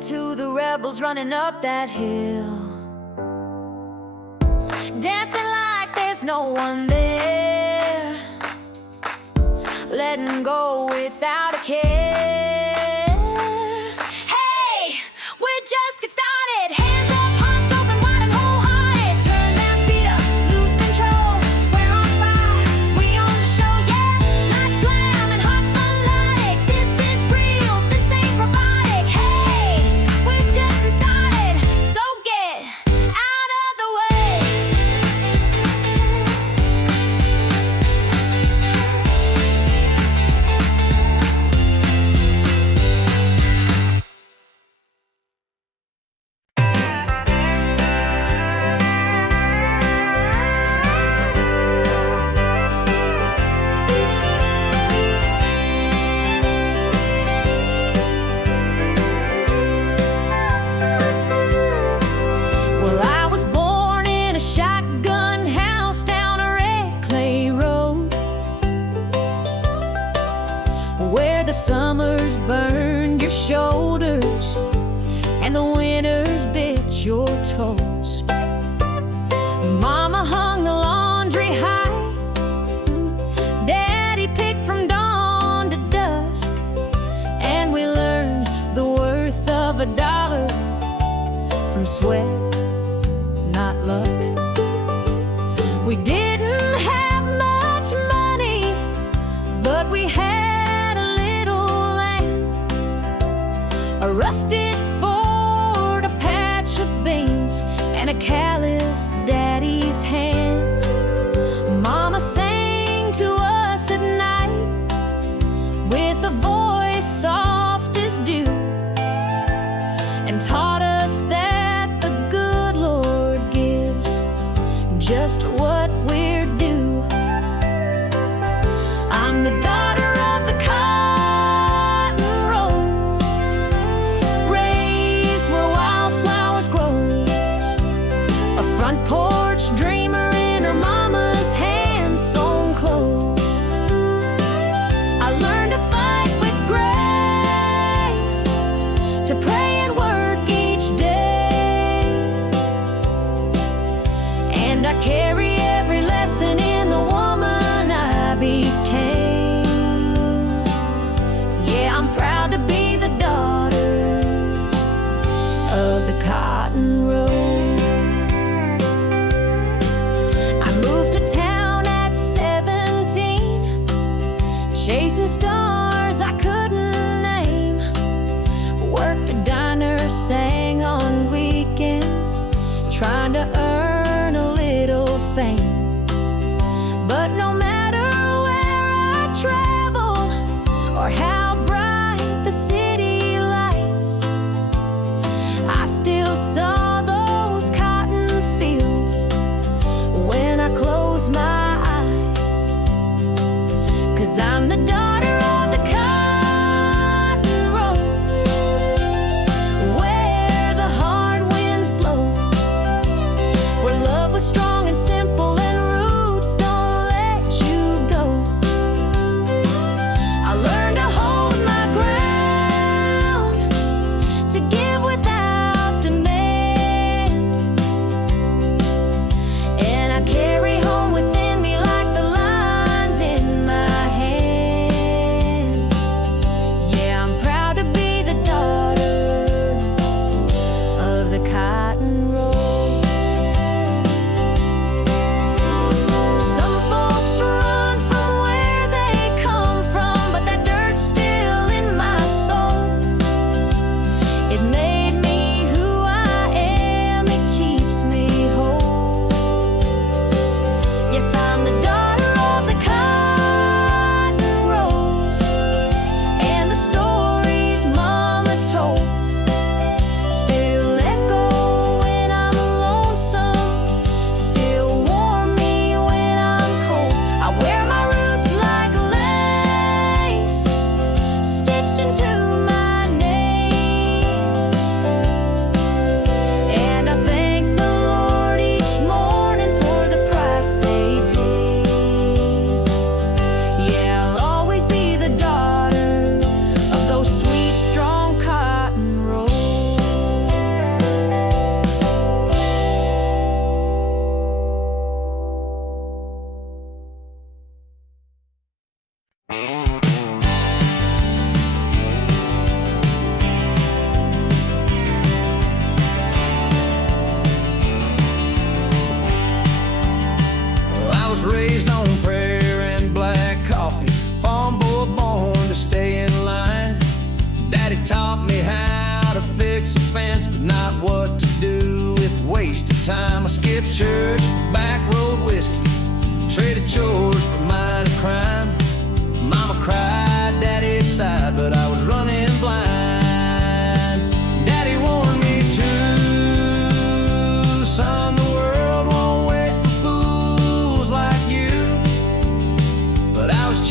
to the rebels running up that hill, dancing like there's no one there, letting go without a care. Hey, we just get started. Hands up, hearts open wide and wholehearted. Turn that beat up, lose control. We're on fire, we on the show, yeah. Lights glam and hearts melodic. This is real, this ain't robotic. Hey, we're just getting started, so get out of the way. Well, I was born in a shotgun house down a red clay road, where the summers burned your shoulders and the winters bit your toes. Mama hung the laundry high, Daddy picked from dawn to dusk, and we learned the worth of $1 from sweat, not luck. We didn't have much money, but we had a little land, a rusted Ford, a patch of beans, and a callous daddy's hands. Mama sang to us at night with a voice soft as dew, and taught us that the good Lord gives just what we're due. I'm the daughter of the cotton rose, raised where wildflowers grow, a front porch dreamer in her mama's hand-sewn clothes. I learned to fight with grace, to pray and work each day, and I carry every lesson in the woman I became. Yeah, I'm proud to be the daughter of the cotton road. I moved to town at 17, chasing stars I couldn't name. Worked a diner, sang on weekends, trying to earn a little fame. But no matter where I travel or how bright the city lights, I still saw those cotton fields when I closed my eyes.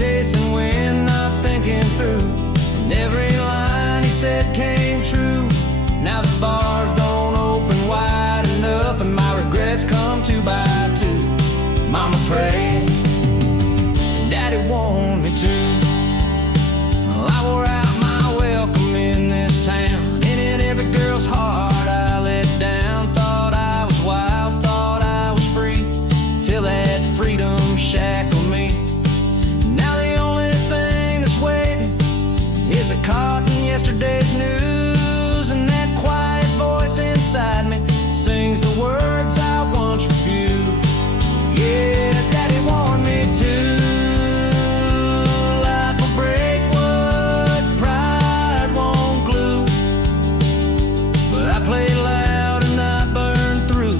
chasing wind, not thinking through. And every line he said came true. Now the bars don't open wide enough, and my regrets come two by two. Mama prayed, Daddy warned me to. Well, I wore out my welcome in this town, and in every girl's heart I let down. Thought I was wild, thought I was free, till that freedom shackled me. Now the only thing that's waiting is a caught in yesterday's news, and that quiet voice inside me sings the words I once refused. Yeah, Daddy warned me to. Life will break what pride won't glue. But I played loud and I burned through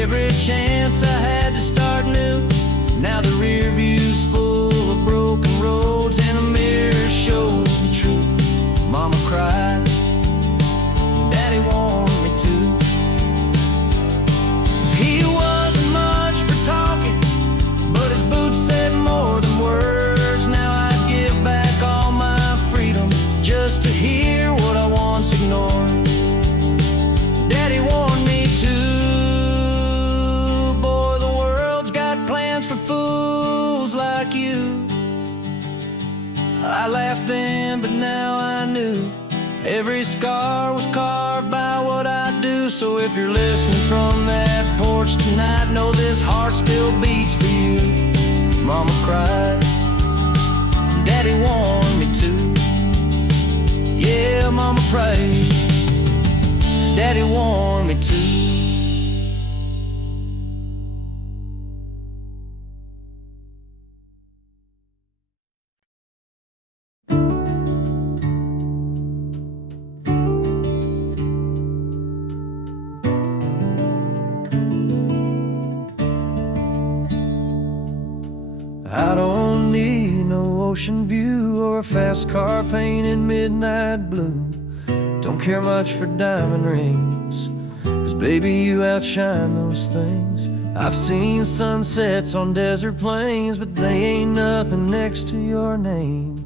every chance I had to start new. Now the rear view's full of broken roads, and the mirror shows the truth. Mama cried, Daddy warned me to. He wasn't much for talking, but his boots said more than words. Now I'd give back all my freedom just to hear what I once ignored. Daddy warned me to. Boy, the world's got plans for fools like you. I laughed then, but now I knew every scar was carved by what I do. So if you're listening from that porch tonight, know this heart still beats for you. Mama cried, Daddy warned me to. Yeah, Mama prayed, Daddy warned me to. I don't need no ocean view or a fast car painted midnight blue. Don't care much for diamond rings, 'cause baby you outshine those things. I've seen sunsets on desert plains, but they ain't nothing next to your name.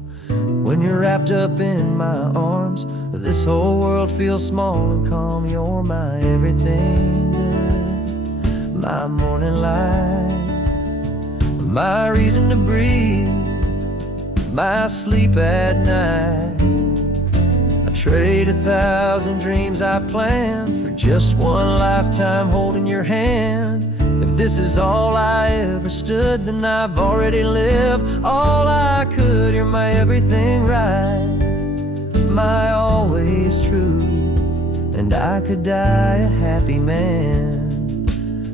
When you're wrapped up in my arms, this whole world feels small and calm. You're my everything good, my morning light, my reason to breathe, my sleep at night. I trade 1,000 dreams I planned for just one lifetime holding your hand. If this is all I ever stood, then I've already lived all I could. You're my everything right, my always true, and I could die a happy man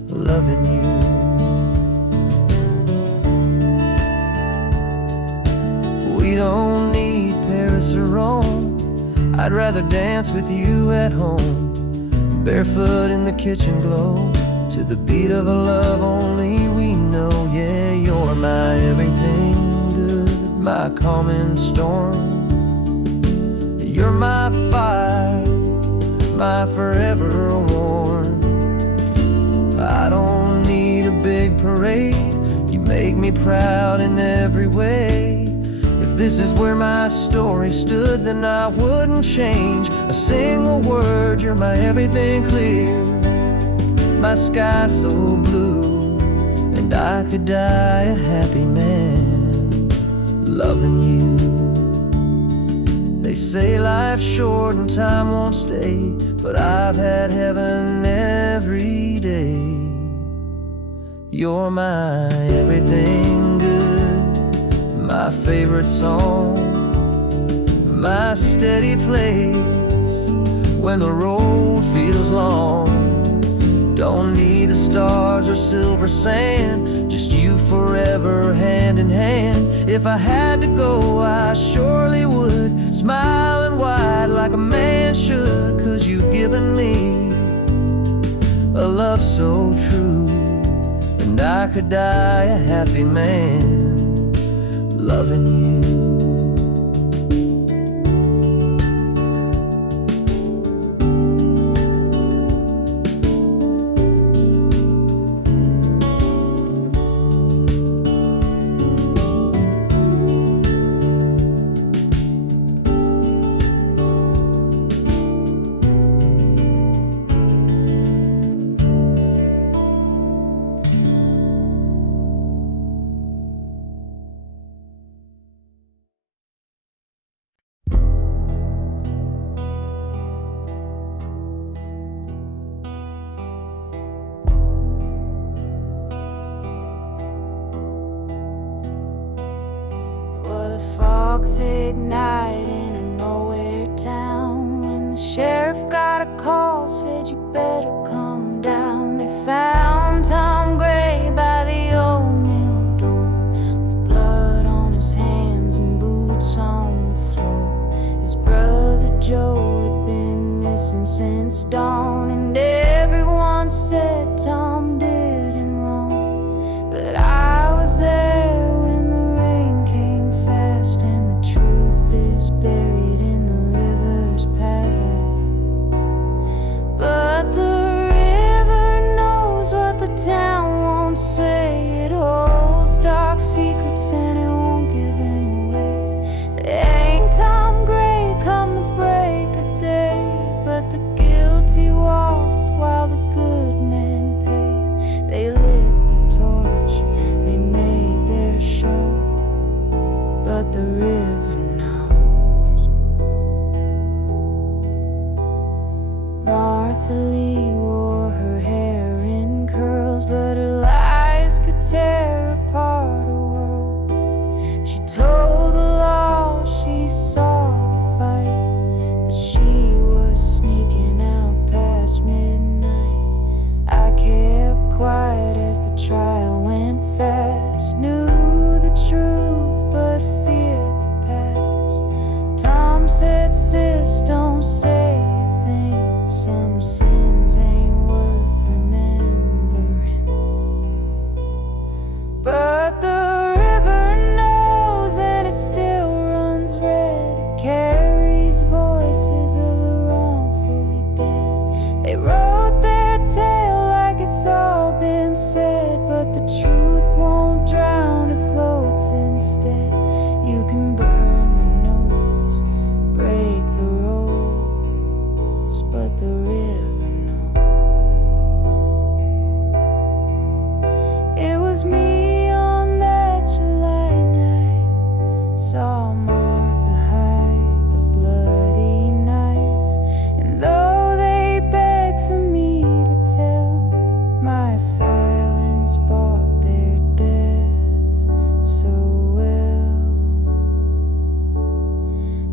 loving you. We don't need Paris or Rome, I'd rather dance with you at home, barefoot in the kitchen glow, to the beat of a love only we know. Yeah, you're my everything good, my calming storm. You're my fire, my forever warm. I don't need a big parade, you make me proud in every way. If this is where my story stood, then I wouldn't change a single word. You're my everything clear, my sky so blue, and I could die a happy man loving you. They say life's short and time won't stay, but I've had heaven every day. You're my everything good, my favorite song, my steady place when the road feels long. Don't need the stars or silver sand, just you forever hand in hand. If I had to go, I surely would, smiling wide like a man should, 'cause you've given me a love so true, and I could die a happy man loving you. dark, thick night in a nowhere town, when the sheriff got a call, said you better come down. They found Tom Gray by the old mill door, with blood on his hands and boots on the floor. His brother Joe had been missing since dawn, and everyone said Tom did him wrong. But I was there when the rain came fast, and the truth is buried in the river's path. But the river knows what the town won't say. It holds dark secrets and it won't give him away. There ain't Tom Gray come the break of day, but the guilty walked while the good men paid. They lit the torch, they made their show, but the river knows. Martha Lee wore her hair in curls, but her lies could tear apart a world. She told the law she saw the fight, but she was sneaking out past midnight. I kept quiet as the trial went fast, knew the truth but feared the past. Tom said, sis, don't say a thing, some sins ain't worth remembering. But the river knows and it still runs red. It carries voices of the wrongfully dead. They wrote their tale like it's all been said, but the truth won't drown, it floats instead. You can burn the notes, break the rules, but the river knows. It was me on that July night, saw Martha hide the bloody knife, and though they begged for me to tell, my silence bought their death so well.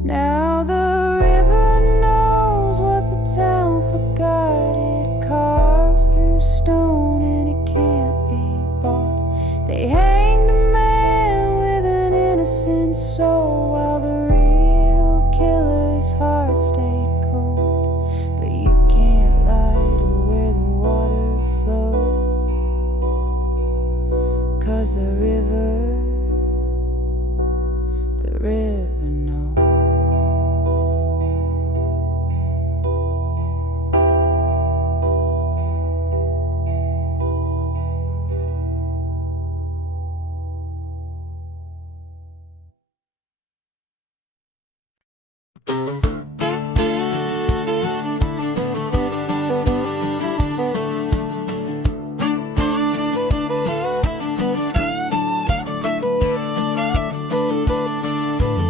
Now the river knows what the town forgot. It carves through stone and it can't be bought. They hanged a man with an innocent soul, while the real killer's heart stayed cold. But you can't lie to where the water flows, 'cause the river knows.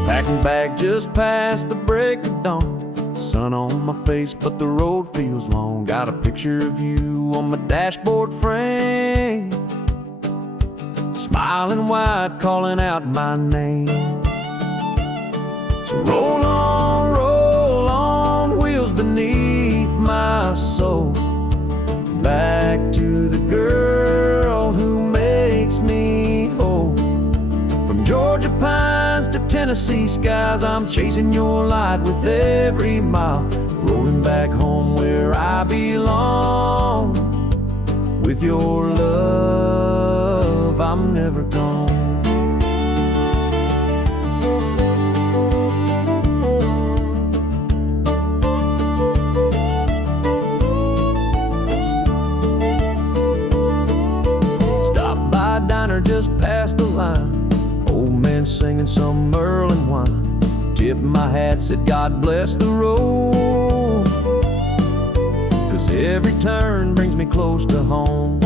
Packing back just past the break of dawn. Sun on my face, but the road feels long. Got a picture of you on my dashboard frame, smiling wide, calling out my name. So roll on, wheels beneath my soul, back to the girl who makes me whole. From Georgia pines to Tennessee skies, I'm chasing your light with every mile, rolling back home where I belong. With your love, I'm never gone. Stop by a diner just past the line, old man singing some Merlin wine. Tipped my hat, said God bless the road, 'cause every turn brings me close to home.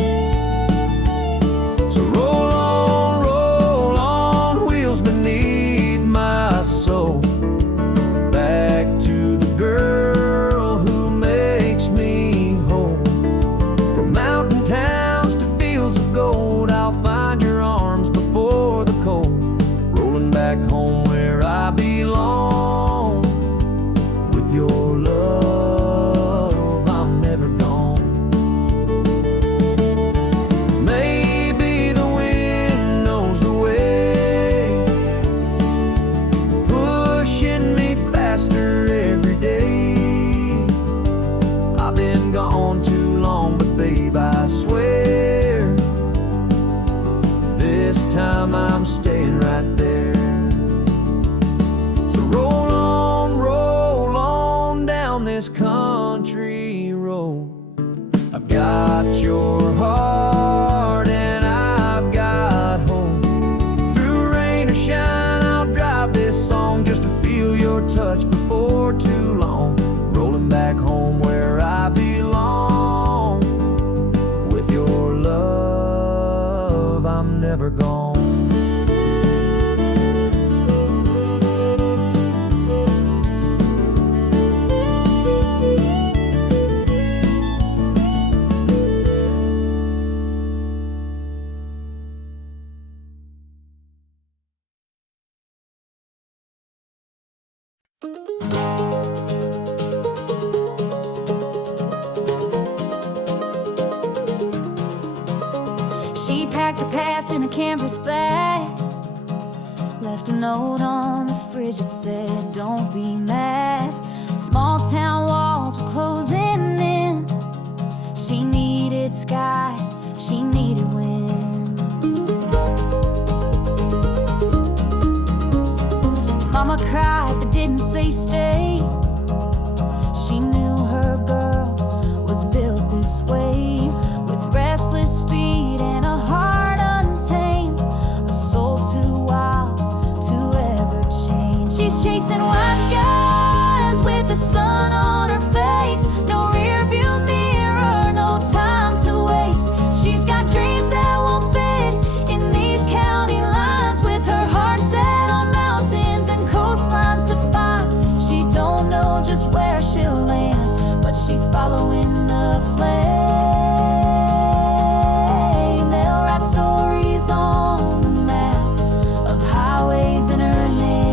So roll on, wheels beneath my soul, back to the girl who makes me whole. From mountain towns to fields of gold, I'll find your arms before the cold, rolling back home where I touch before too long, rolling back home where I belong. With your love, I'm never gone. She packed her past in a canvas bag, left a note on the fridge that said, "Don't be mad." Small town walls were closing in. She needed sky, she needed wind. Mama cried but didn't say stay. She knew her girl was built this way, with restless feet and a heart untamed, a soul too wild to ever change. She's chasing white skies with the sun on her face. No rear view mirror, no time to waste. She's got dreams that won't fit in these county lines, with her heart set on mountains and coastlines to find. She don't know just where she'll land, but she's following the flame. They'll write stories on the map of highways in her name.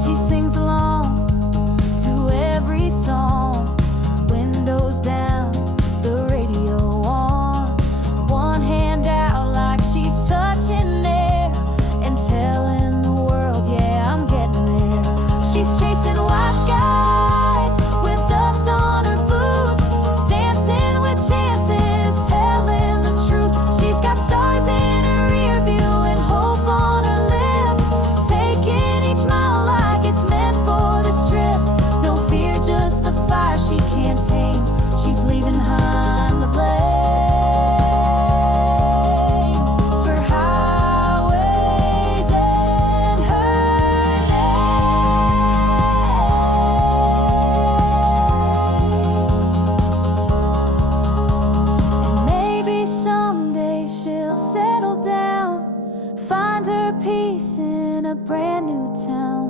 She sings along to every song, windows down, the radio on, one hand out like she's touching air and telling the world, yeah, I'm getting there. She's chasing white skies with dust on her boots, dancing with chances, telling the truth. She's got stars in her rear view and hope on her lips, taking each mile like it's meant for this trip. No fear, just the fire she can't tame. She's leaving behind the blame for highways in her name. And maybe someday she'll settle down, find her peace in a brand new town,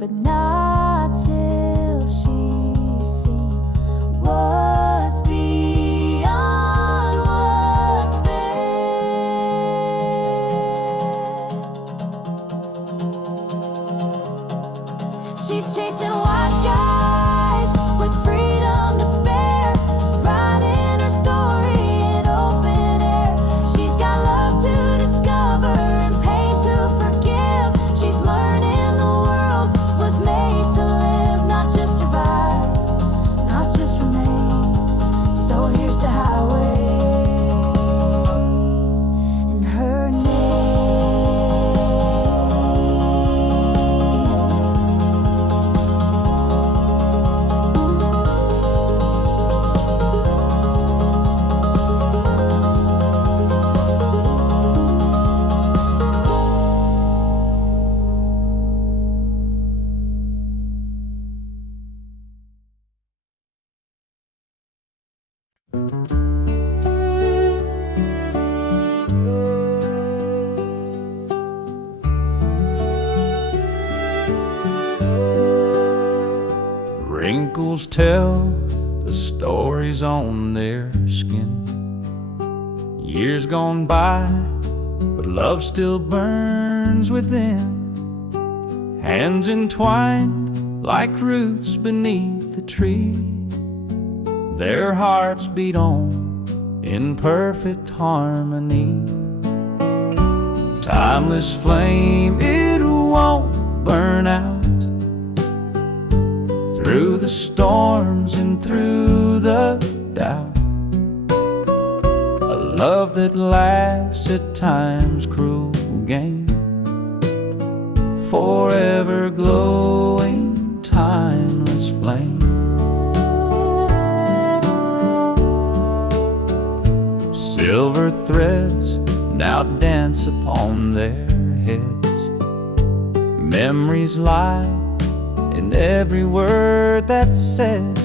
but not till she's seen what's beyond what's been. She's chasing white skies with freedom to spare, writing her story in open air. She's got love to discover and pain to forgive. She's learning the world was made to live, not just survive, not just remain. So here's to highway in her name. Wrinkles tell the stories on their skin. Years gone by, but love still burns within. Hands entwined like roots beneath the tree. Their hearts beat on in perfect harmony. Timeless flame, it won't burn out. Through the storms and through the doubt, a love that laughs at time's cruel game, forever glowing, timeless flame. Silver threads now dance upon their heads. Memories lie in every word that's said,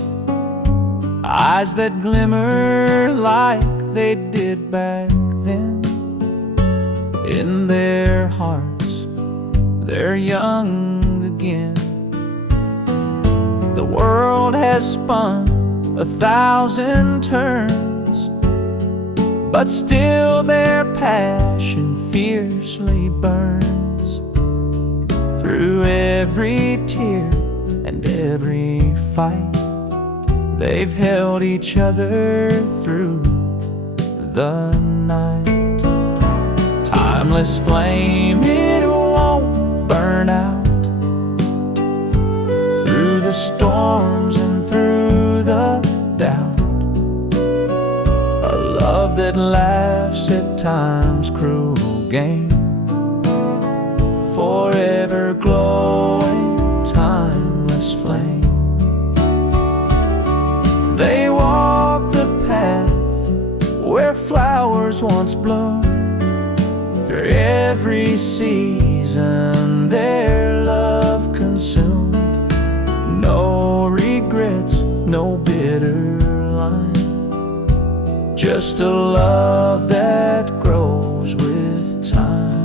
eyes that glimmer like they did back then. In their hearts, they're young again. The world has spun 1,000 turns, but still their passion fiercely burns. Through every tear and every fight, they've held each other through the night. Timeless flame, it won't burn out. Through the storms and through the doubt, a love that laughs at time's cruel game, forever glowing, timeless flame. They walk the path where flowers once bloomed. Through every season their love consumed. No regrets, no bitter line, just a love that grows with time.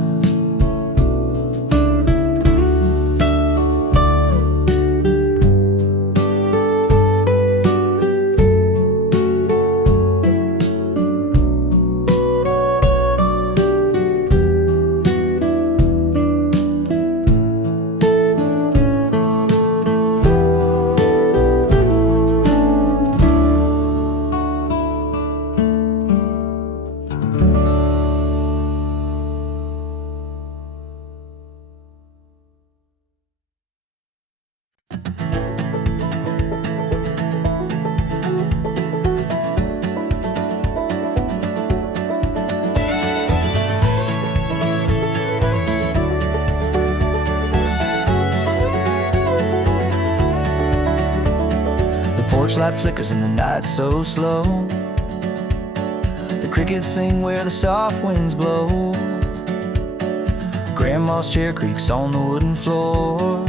Porch light flickers in the night so slow. The crickets sing where the soft winds blow. Grandma's chair creaks on the wooden floor.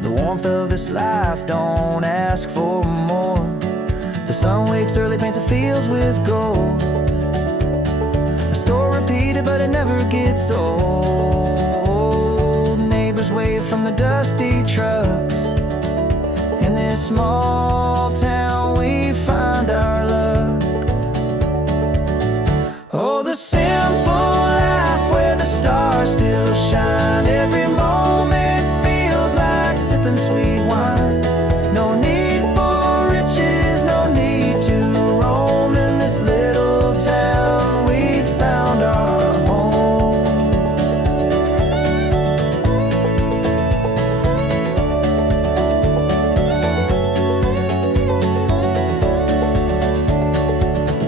The warmth of this life, don't ask for more. The sun wakes early, paints the fields with gold. A story repeated, but it never gets old. Neighbors wave from the dusty trucks. In this small town we find our luck. Oh, the simple life where the stars still shine. Every moment feels like sipping sweet wine. No need for riches, no need to roam. In this little town we found our home.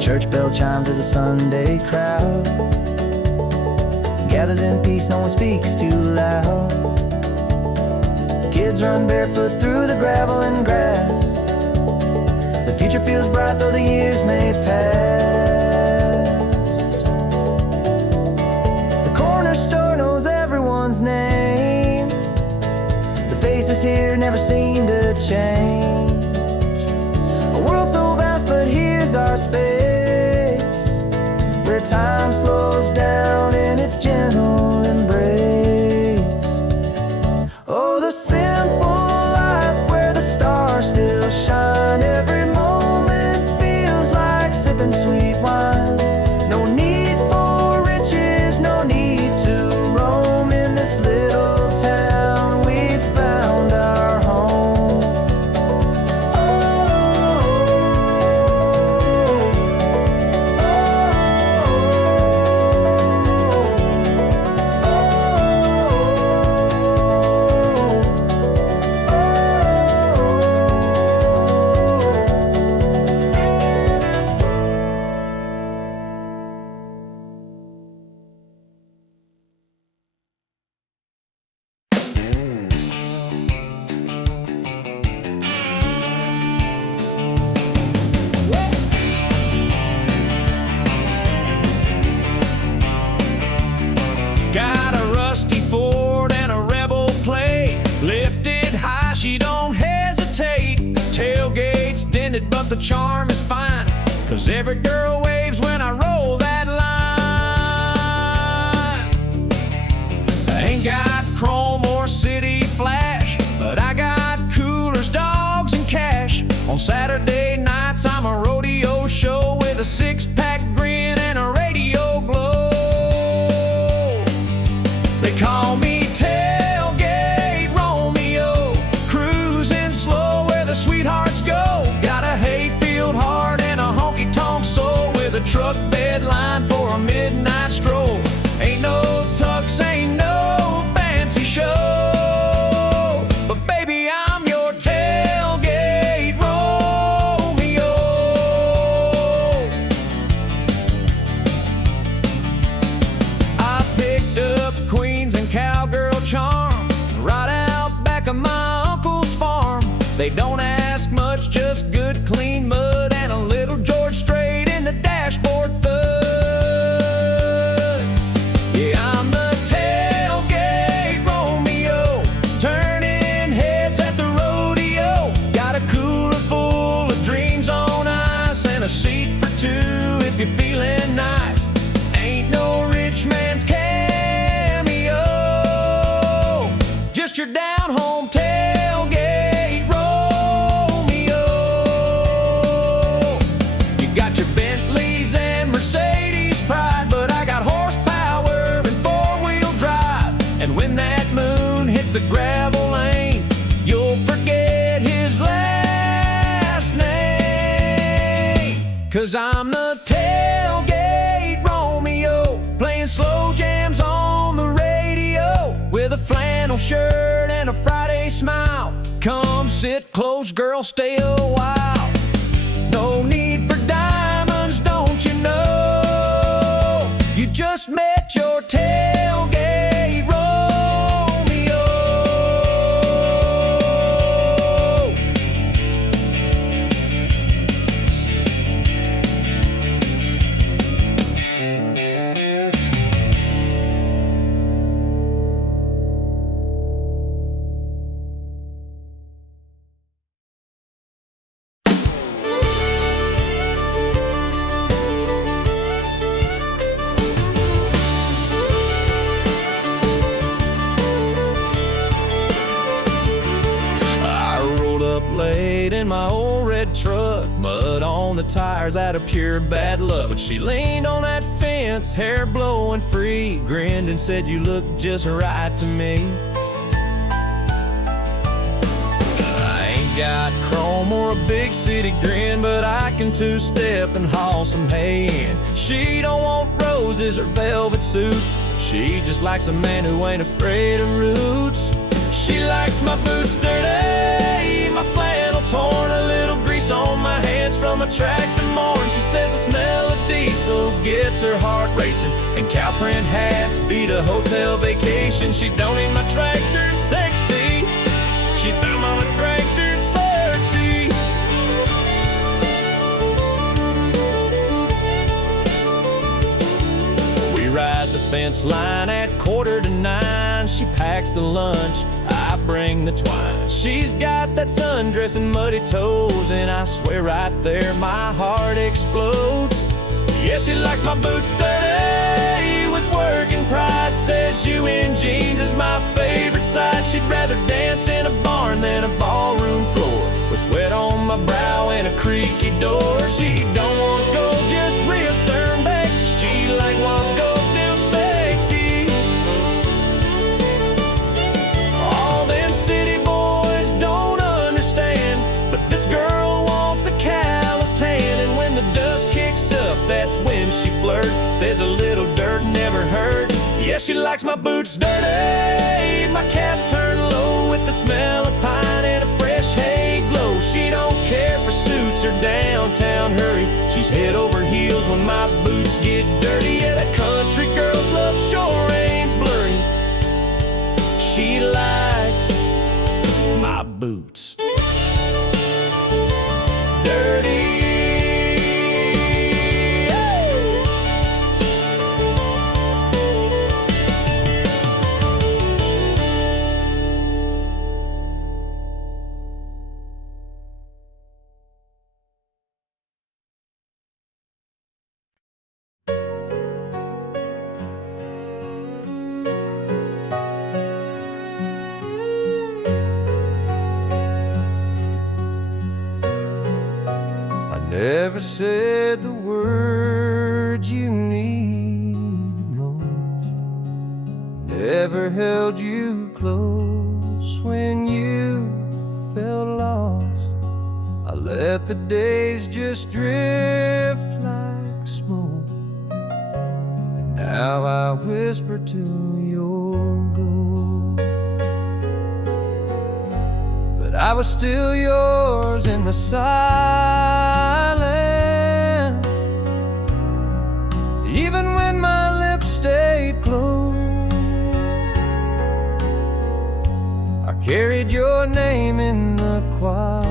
Church bell chimes as a Sunday crowd gathers in peace, no one speaks too loud. Kids run barefoot through the gravel and grass. The future feels bright though the years may pass. The corner store knows everyone's name. The faces here never seem to change. A world so vast, but here's our space, where time slows down in its gentle embrace. Oh, the simple life where the stars still shine. Every moment feels like sipping sweet wine. No need for riches, no need to roam. In this little town we found our home. the charm is fine, 'cause every girl waves when I roll that line. I ain't got chrome or city flash, but I got coolers, dogs, and cash. On Saturday nights I'm a rodeo show with a six-pack grin and a radio glow. They call me Tailgate Romeo, cruising slow where the sweethearts go. Got a hayfield heart and a honky-tonk soul, with a truck bed line for a midnight stroll. Ain't no tux, ain't no fancy show, but baby, I'm your tailgate Romeo. I picked up Queens and Cowgirl charm right out back of my uncle's farm. They don't ask much, just good clean mud and a little George Strait in the dashboard thud. Yeah, I'm the tailgate Romeo, turning heads at the rodeo. Got a cooler full of dreams on ice and a seat for two if you're feeling nice. Ain't no rich man's cameo, just your down-home tailgate Romeo. You got your Bentleys and Mercedes pride, but I got horsepower and four-wheel drive. And when that moon hits the gravel lane, you'll forget his last name. 'Cause I'm the tailgate Romeo, playing slow jams on the radio, with a flannel shirt and a Friday smile. Come sit close, girl, stay a while. No need for diamonds, don't you know? You just met your tailgate Romeo. Late in my old red truck, mud on the tires out of pure bad luck. But she leaned on that fence, hair blowing free, grinned and said, "You look just right to me." I ain't got chrome or a big city grin, but I can two-step and haul some hay in. She don't want roses or velvet suits, she just likes a man who ain't afraid of roots. She likes my boots dirty, my flannel torn, a little grease on my hands from a tractor morn. She says the smell of diesel gets her heart racing, and cow print hats beat a hotel vacation. She don't need my tractor sexy, she found my tractor sexy. We ride the fence line at 8:45. She packs the lunch, I bring the twine. She's got that sundress and muddy toes, and I swear right there my heart explodes. Yeah, she likes my boots dirty with working pride, says you in jeans is my favorite side. She'd rather dance in a barn than a ballroom floor, with sweat on my brow and a creaky door. She don't want gold, just real turn back. She like one gold deal steaks. All them city boys don't understand, but this girl wants a callous tan. And when the dust kicks up, that's when she flirts, says a little dirt never hurt. Yeah, she likes my boots dirty, my cap turned low, with the smell of pine and a fresh hay glow. She don't care for suits or downtown hurry, she's head over heels when my boots get dirty. Yeah, that country girl's love sure ain't blurry, she likes my boots dirty. never said the words you need most, never held you close when you felt lost. I let the days just drift like smoke, and now I whisper to your ghost. But I was still yours in the silence, even when my lips stayed closed. I carried your name in the quiet,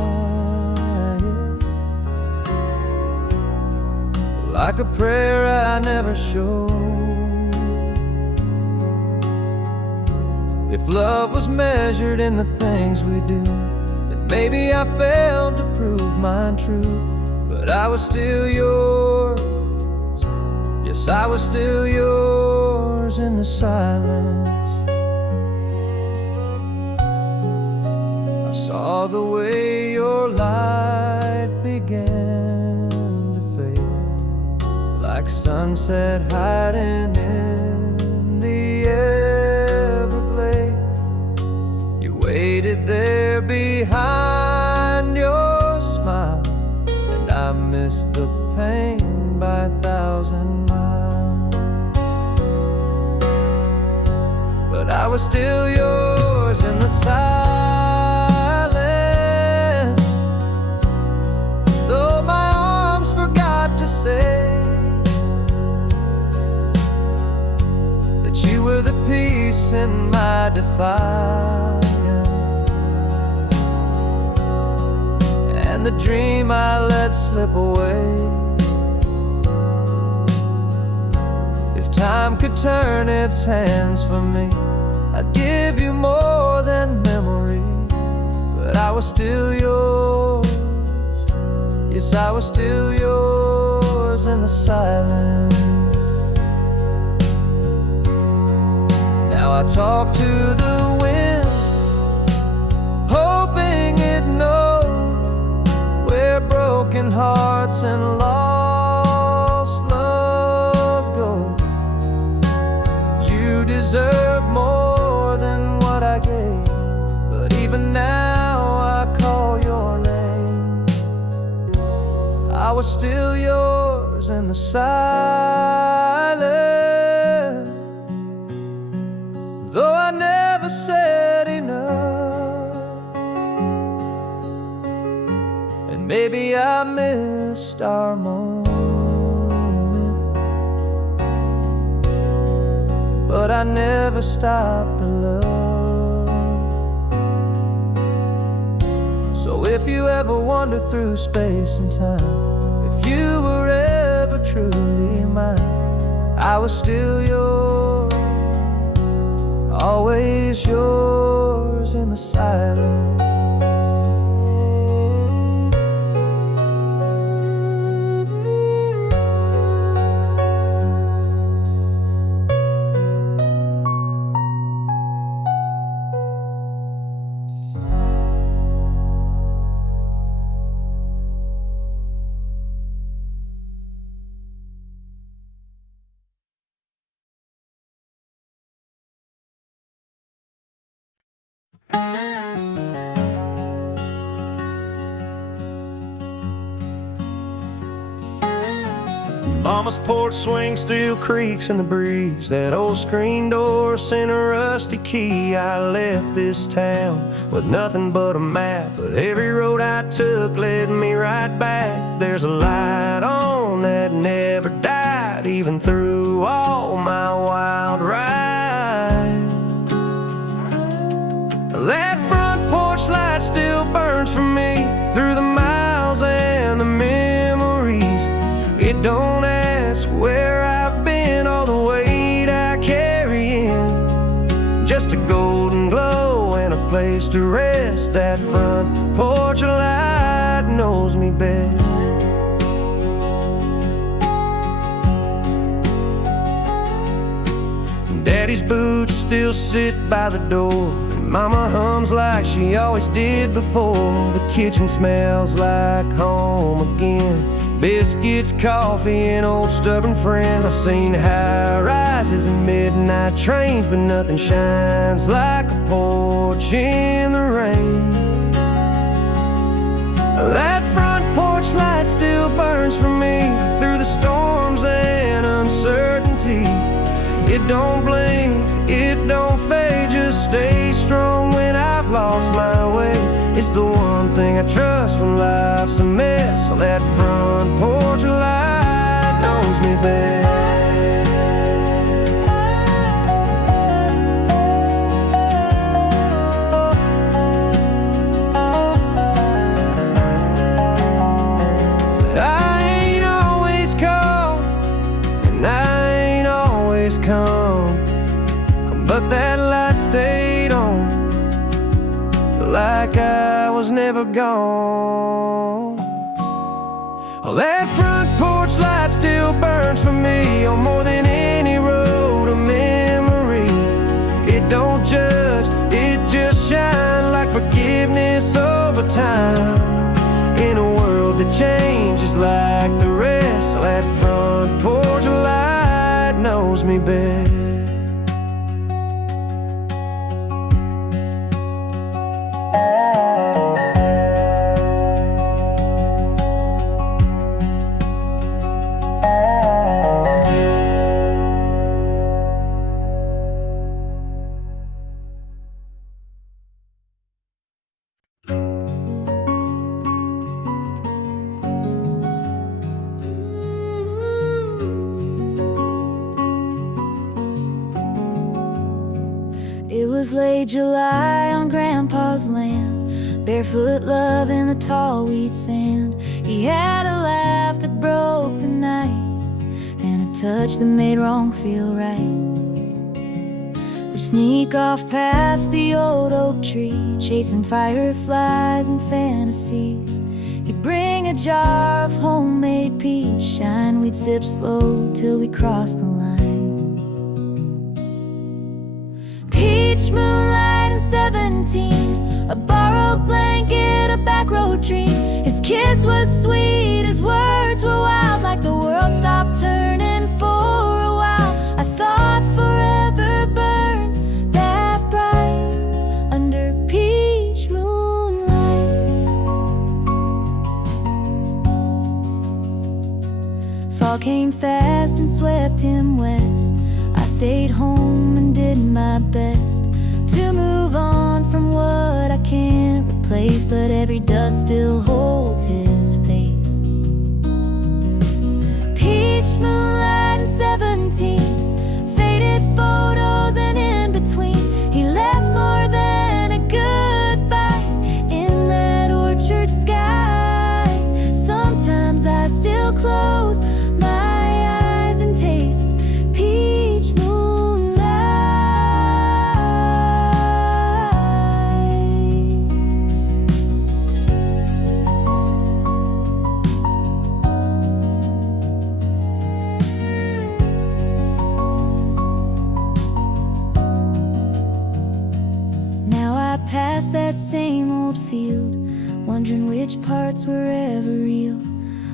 like a prayer I never showed. If love was measured in the things we do, then maybe I failed to prove mine true. But I was still yours, yes, I was still yours in the silence. I saw the way your light began to fade, like sunset hiding in the Everglades. You waited there behind your smile, and I missed the pain by 1,000 miles. But I was still yours in the silence, though my arms forgot to say that you were the peace in my defiance, and the dream I let slip away. If time could turn its hands for me, I'd give you more than memory. But I was still yours, yes, I was still yours in the silence. Now I talk to the wind, hoping it knows where broken hearts and lost love go. You deserve more than what I gave, but even now I call your name. I was still yours in the silence, though I never said enough. And maybe I missed our moment, but I never stopped the love. So if you ever wander through space and time, if you were ever truly mine, I was still yours, always yours in the silence. Mama's porch swing still creaks in the breeze. That old screen door sent a rusty key. I left this town with nothing but a map, but every road I took led me right back. There's a light on that never died, even through all my wild rides. That front porch light still burns for me through the miles and the memories. It don't ask where I've been, all the weight I carry in, just a golden glow and a place to rest. That front porch light knows me best. Daddy's boots still sit by the door, and Mama hums like she always did before. The kitchen smells like home again. biscuits, coffee, and old stubborn friends. I've seen high rises and midnight trains, but nothing shines like a porch in the rain. That front porch light still burns for me through the storms and uncertainty. It don't blink, it don't fade, just stay strong when I've lost my way. It's the one thing I trust when life's a mess. Oh, that front porch light knows me best. I ain't always calm, and I ain't always calm, but that light stayed on, like I was never gone. Oh, that front porch light still burns for me, oh, more than any road or memory. It don't judge, it just shines like forgiveness over time. In a world that changes like the rest, oh, that front porch light knows me best. It was late July on Grandpa's land, barefoot love in the tall wheat sand. He had a laugh that broke the night, and a touch that made wrong feel right. We'd sneak off past the old oak tree, chasing fireflies and fantasies. He'd bring a jar of homemade peach shine. We'd sip slow till we crossed the line. Peach moonlight and 17, a borrowed blanket, a back road dream. His kiss was sweet, his words were wild, like the world stopped turning for a while. I thought forever burned that bright under peach moonlight. Fall came fast and swept him west. I stayed home and did my best to move on from what I can't replace, but every dust still holds his face. Peach moonlight and 17, faded photos and in between. He left more than a goodbye in that orchard sky. Sometimes I still close my eyes and taste peach moonlight. Now I pass that same old field, wondering which parts were ever real.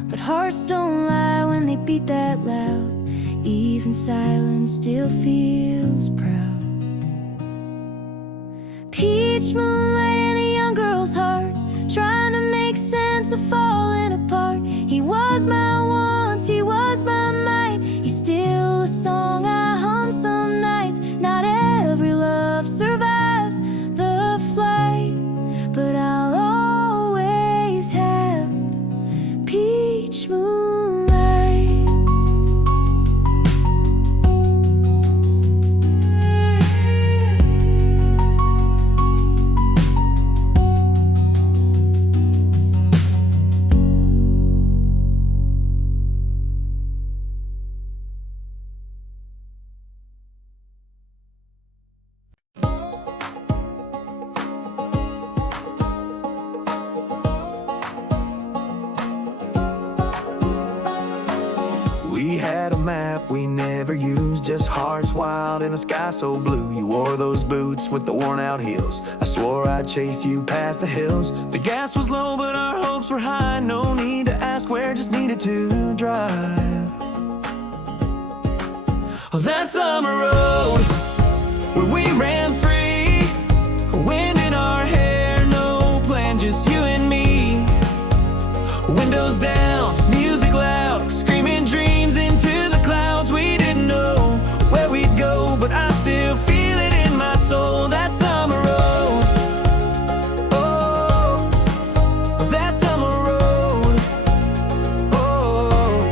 But hearts don't lie when they beat that loud. Even silence still feels proud. Peach moonlight in a young girl's heart, trying to make sense of falling apart. He was my once, he was my might. He's still a song I hum some nights. Not every love survives the flight, but I'll always have peach moonlight. map we never used, just hearts wild in a sky so blue. You wore those boots with the worn out heels. I swore I'd chase you past the hills. The gas was low but our hopes were high. No need to ask where, just needed to drive. Oh, that summer road where we ran free, wind in our hair, no plan, just you and me. Windows down, music loud, screaming dreams into the clouds. We didn't know where we'd go, but I still feel it in my soul. That summer road, oh, that summer road, oh.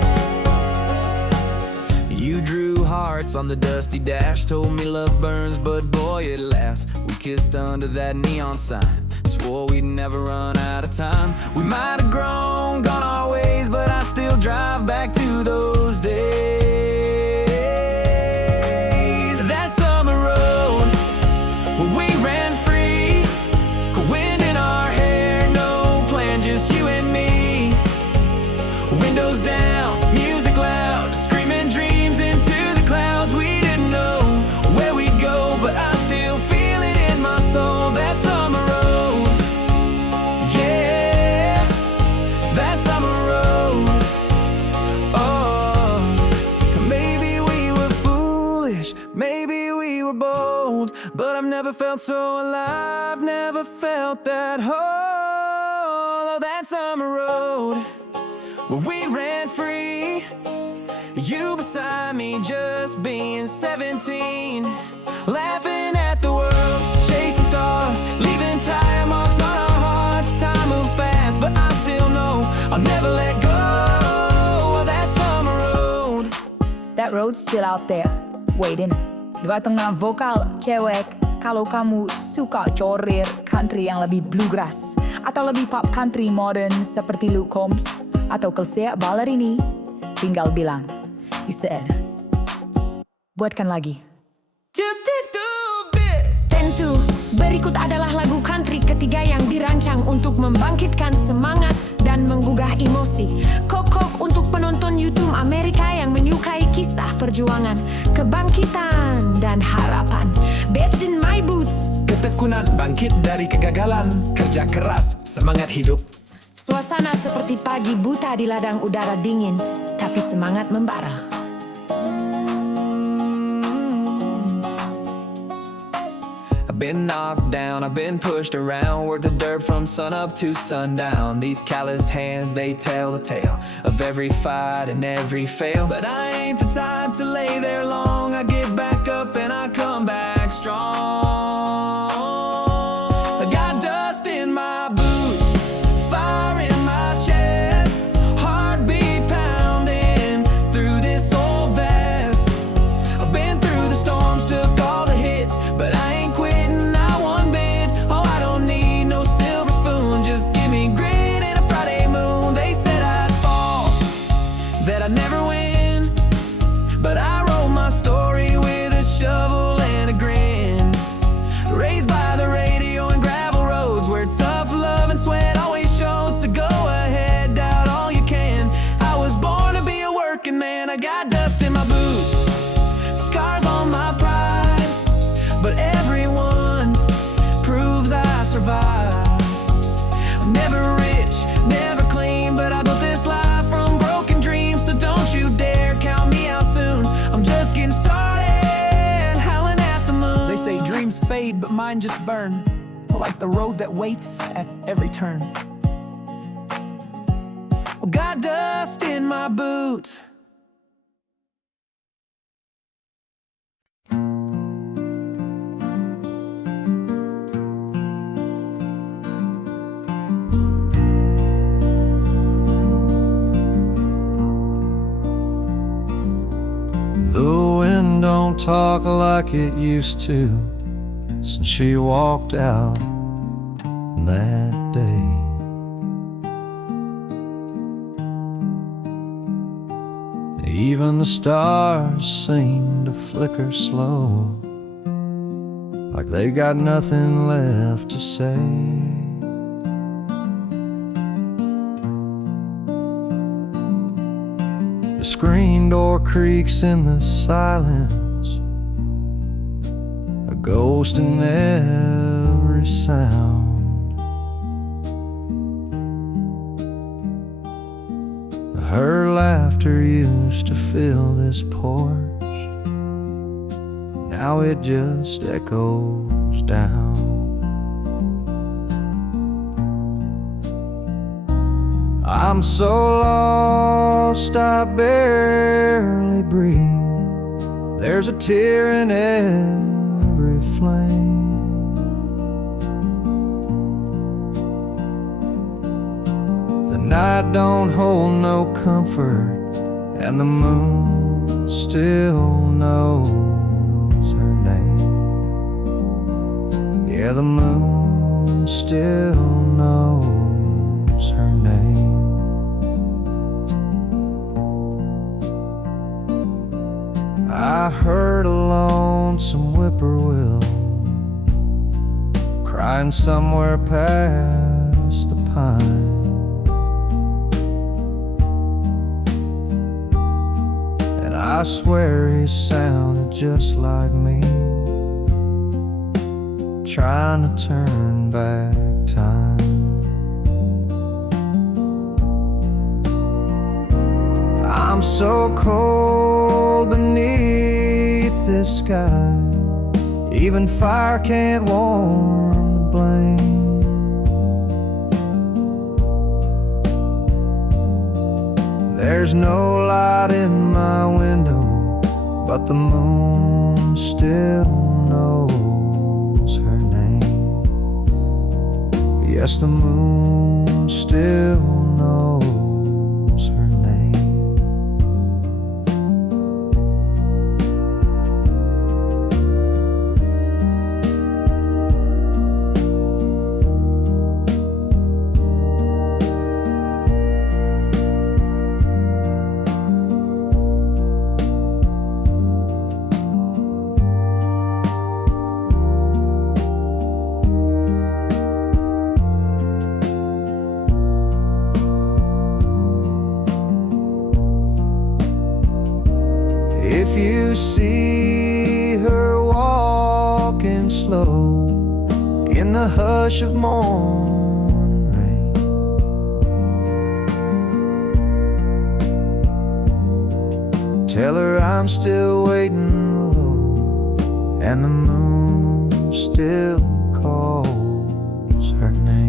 You drew hearts on the dusty dash, told me love burns, but boy it lasts. We kissed under that neon sign, swore we'd never run out of time. We might have grown, gone our ways, but I'd still drive back to those days. That summer road where we ran free, wind in our hair, no plan, just you and me. Windows down, music loud, screaming dreams into the clouds. We didn't know where we'd go, but I still feel it in my soul. That summer road, maybe we were bold, but I've never felt so alive, never felt that whole. Oh, that summer road where we ran free, you beside me just being 17, laughing at the world, chasing stars, leaving tire marks on our hearts. Time moves fast, but I still know I'll never let go of that summer road. That road's still out there, waiting. Dua tengah vokal cewek. Kalau kamu suka corir country yang lebih bluegrass atau lebih pop country modern seperti Luke Combs atau Kelsia Ballerini, tinggal bilang, you said. Buatkan lagi. Tentu, berikut adalah lagu country ketiga yang dirancang untuk membangkitkan semangat dan menggugah emosi. Kokok untuk penonton YouTube Amerika yang menyukai kisah perjuangan, kebangkitan, dan harapan. Badged in my boots, ketekunan bangkit dari kegagalan, kerja keras, semangat hidup. suasana seperti pagi buta di ladang udara dingin, tapi semangat membara. I've been knocked down, I've been pushed around, worked the dirt from sun up to sundown. These calloused hands, they tell the tale of every fight and every fail. But I ain't the type to lay there long, I get back up and I come back strong. I got dust in my boots, fire in my chest, heartbeat pounding through this old vest. I've been through the storms, took all the hits, but I ain't quit. I'd never win, but I wrote my story with a shovel and a grin. Raised by the radio and gravel roads where tough love and sweat always showed. So go ahead, doubt all you can. I was born to be a working man. I got dust in my boots, scars on my pride, but everyone proves I survived. I'm never rich, never clean, but I built this life from broken dreams. So don't you dare count me out soon, I'm just getting started, howling at the moon. They say dreams fade, but mine just burn, like the road that waits at every turn. Got dust in my boots. The wind don't talk like it used to since she walked out that day. Even the stars seem to flicker slow, like they got nothing left to say. screen door creaks in the silence, a ghost in every sound. Her laughter used to fill this porch, now it just echoes down. I'm so lost I barely breathe. There's a tear in every flame. The night don't hold no comfort, and the moon still knows her name. Yeah, the moon still knows her name. I heard a lonesome whippoorwill crying somewhere past the pine. And I swear he sounded just like me, trying to turn back time. I'm so cold beneath this sky, even fire can't warm the blame. There's no light in my window, but the moon still knows her name. Yes, the moon still knows her name. If you see her walking slow in the hush of morning rain, tell her I'm still waiting low, and the moon still calls her name.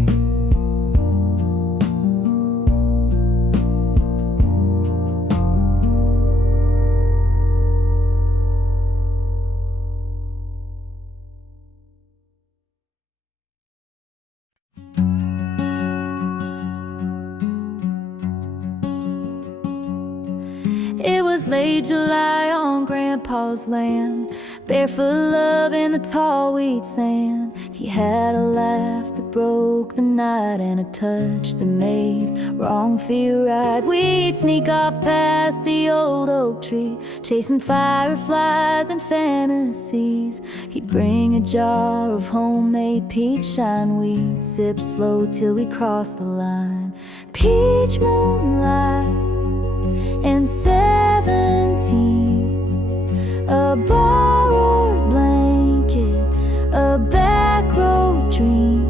It was late July on Grandpa's land, barefoot love in the tall wheat sand. He had a laugh that broke the night and a touch that made wrong feel right. We'd sneak off past the old oak tree, chasing fireflies and fantasies. He'd bring a jar of homemade peach shine. We'd sip slow till we crossed the line. Peach moonlight and 17, a borrowed blanket, a back road dream.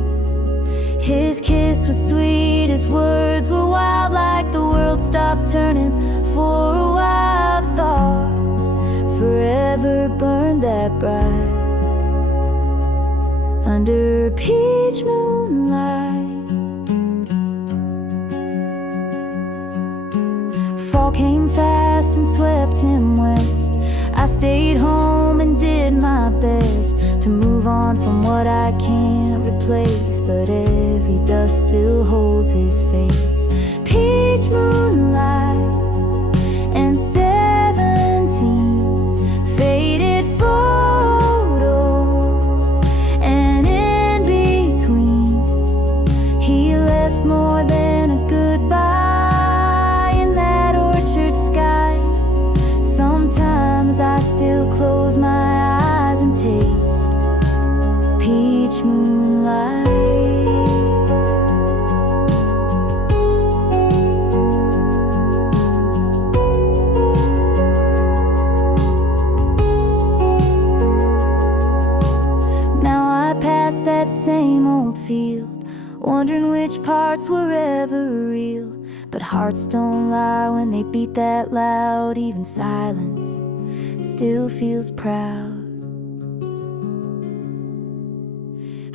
His kiss was sweet, his words were wild, like the world stopped turning for a while. Thought forever burned that bright under peach moonlight. Fall came fast and swept him west. I stayed home and did my best to move on from what I can't replace, but every dust still holds his face. Peach moonlight and 17 faded photos, and in between he left more than a goodbye. Sky. Sometimes I still close my eyes and taste peach moonlight. that same old field, wondering which parts were ever real. But hearts don't lie when they beat that loud. Even silence still feels proud.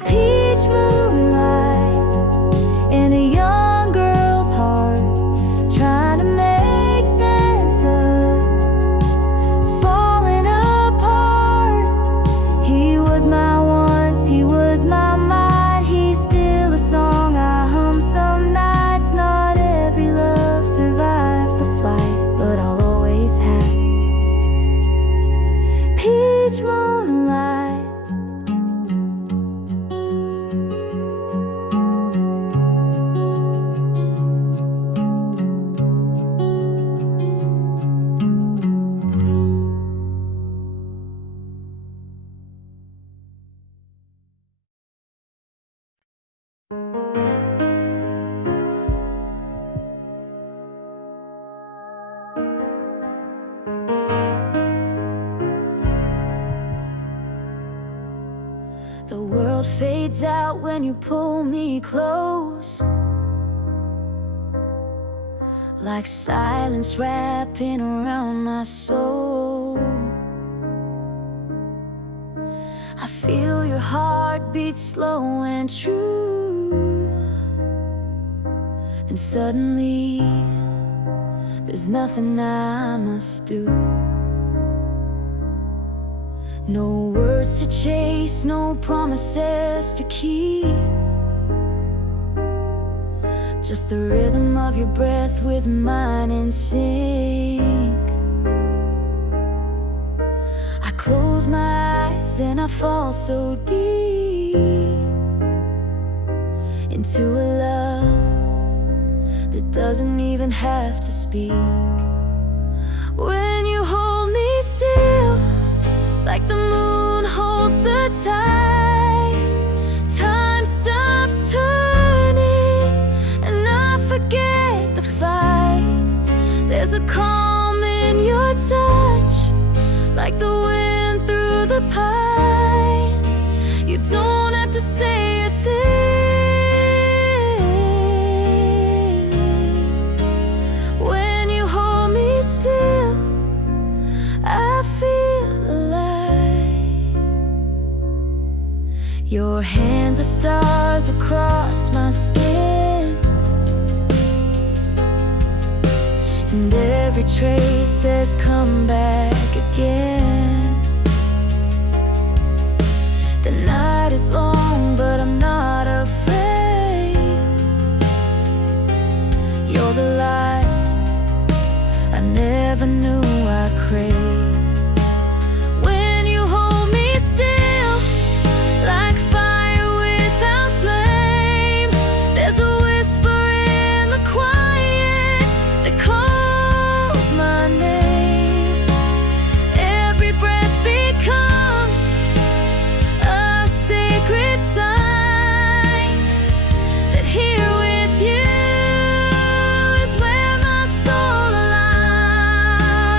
Peach moonlight in a young girl's heart, trying to make sense of falling apart. He was my once, he was my might. He's still a song I hum some nights. Not every love survives the flight, but I'll always have peach moonlight. The world fades out when you pull me close, like silence wrapping around my soul. I feel your heartbeat slow and true, and suddenly there's nothing I must do. No words to chase, no promises to keep, just the rhythm of your breath with mine in sync. I close my eyes and I fall so deep into a love that doesn't even have to speak. When you hold me still, like the moon holds the tide, time stops turning and I forget the fight. There's a calm in your touch, like the wind through the pines. You don't have to say a thing. When you hold me still, I feel alive. Your hands are stars across my skin, and every trace says come back again. The night is long, but I'm not afraid. You're the light I never knew I craved. When you hold me still, like fire without flame, there's a whisper in the quiet that calls my name. Every breath becomes a sacred sign that here with you is where my soul aligns.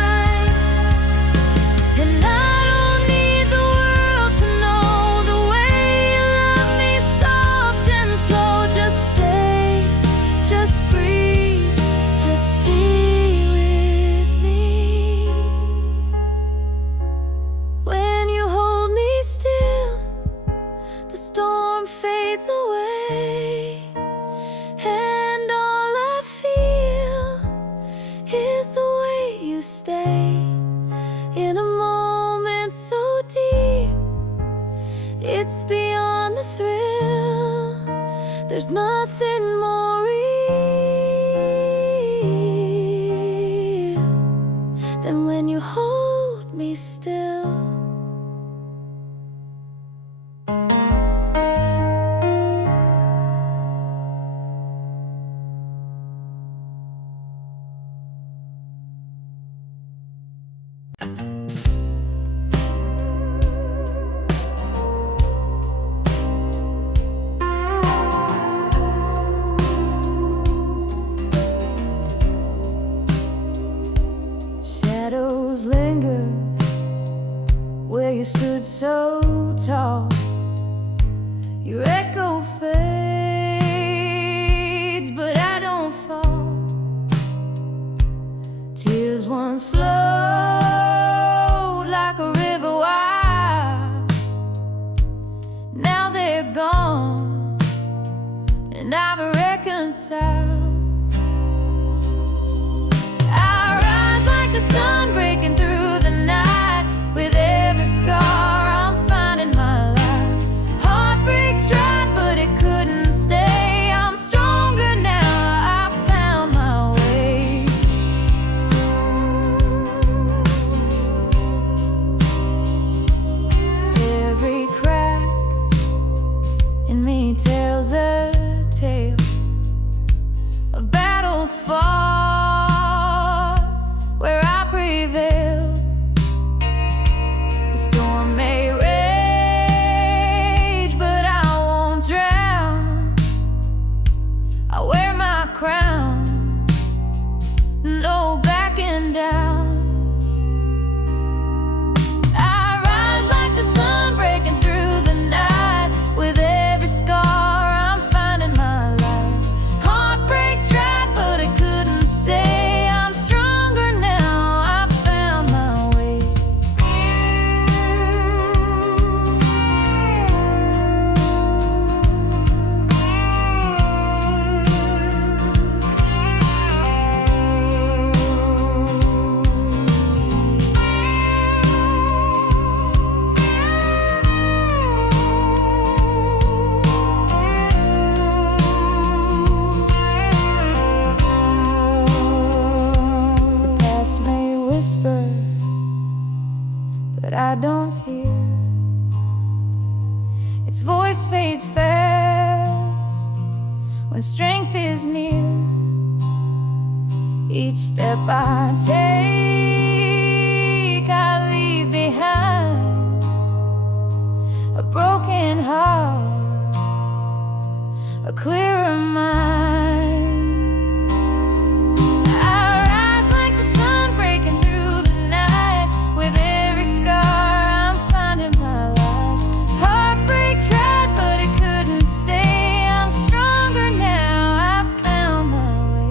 And I don't need the world to know the way you love me, soft and slow. Just stay, just breathe, just be with me. When you hold me still, the storm fades away, and all I feel is the way you stay in a moment so deep. It's beyond the thrill. There's nothing more real than when you hold me still. Shadows linger where you stood so tall. Your echo fades, but I don't fall. Tears once flowed like a river wide. Now they're gone, and I've reconciled. I rise like the sun breaking through the night. With every scar I'm finding my life. Heartbreak tried, but it couldn't stay. I'm stronger now, I found my way. Every crack in me tells a tale of battles fought where I prevailed. The storm may rage, but I won't drown. I wear my crown, no backing down. I rise like the sun breaking through the night. With every scar I'm finding my life. Heartbreak tried, but it couldn't stay. I'm stronger now, I found my way. The past may whisper, but I don't hear. Its voice fades fast when strength is near. Each step I take, I leave behind a broken heart, a clearer mind. I rise like the sun breaking through the night. With every scar I'm finding my life. Heartbreak tried, but it couldn't stay. I'm stronger now, I found my way.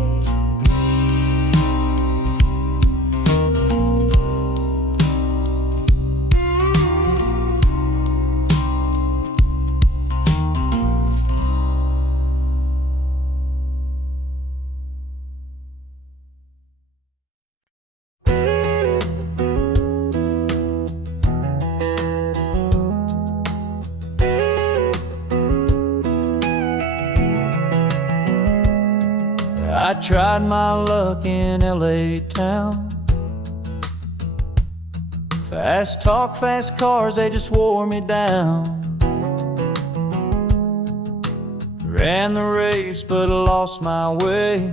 I tried my luck in LA town. Fast talk, fast cars, they just wore me down. Ran the race, but I lost my way.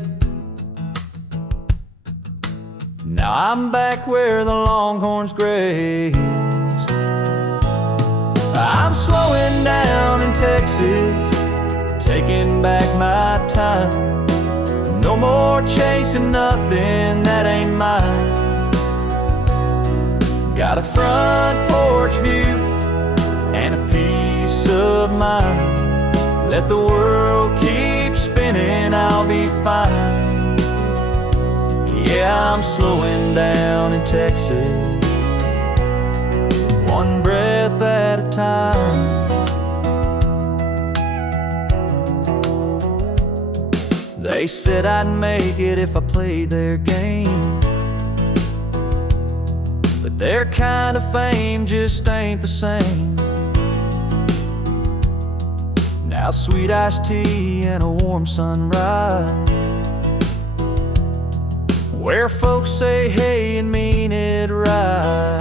Now I'm back where the Longhorns graze. I'm slowing down in Texas, taking back my time. No more chasing nothing that ain't mine. Got a front porch view and a peace of mind. Let the world keep spinning, I'll be fine. Yeah, I'm slowing down in Texas, one breath at a time. They said I'd make it if I played their game, but their kind of fame just ain't the same. Now sweet iced tea and a warm sunrise, where folks say hey and mean it right.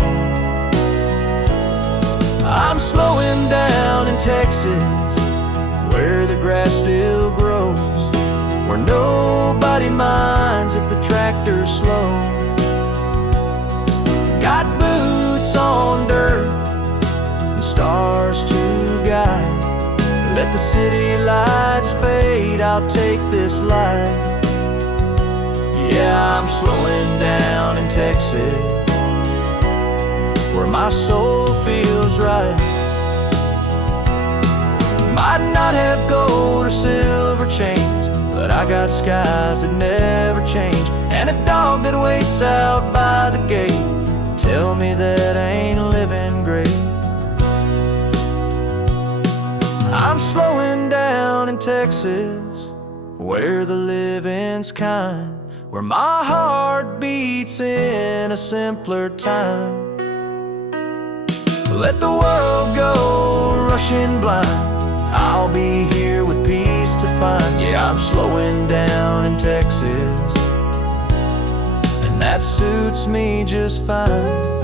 I'm slowing down in Texas, where the grass still grows, where nobody minds if the tractor's slow. Got boots on dirt and stars to guide. Let the city lights fade, I'll take this life. Yeah, I'm slowing down in Texas, where my soul feels right. might not have gold or silver chains, but I got skies that never change, and a dog that waits out by the gate. Tell me that ain't living great. I'm slowing down in Texas, where the living's kind, where my heart beats in a simpler time. Let the world go rushing blind, I'll be here with peace to find. Yeah, I'm slowing down in Texas, and that suits me just fine.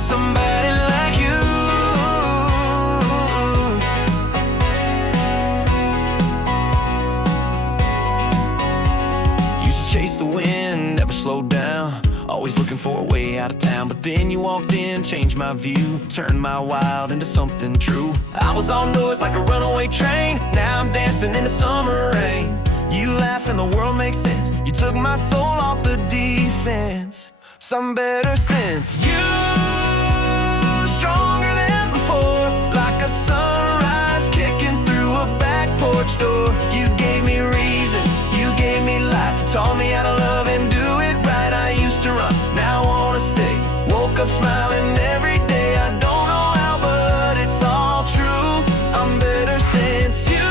Somebody like you used to chase the wind, never slowed down, always looking for a way out of town. But then you walked in, changed my view, turned my wild into something true. I was all noise like a runaway train, now I'm dancing in the summer rain. You laugh and the world makes sense, you took my soul off the defense. Some better sense. You stronger than before, like a sunrise kicking through a back porch door. You gave me reason, you gave me life, taught me how to love and do it right. I used to run, now I wanna stay. Woke up smiling every day. I don't know how, but it's all true. I'm better since you.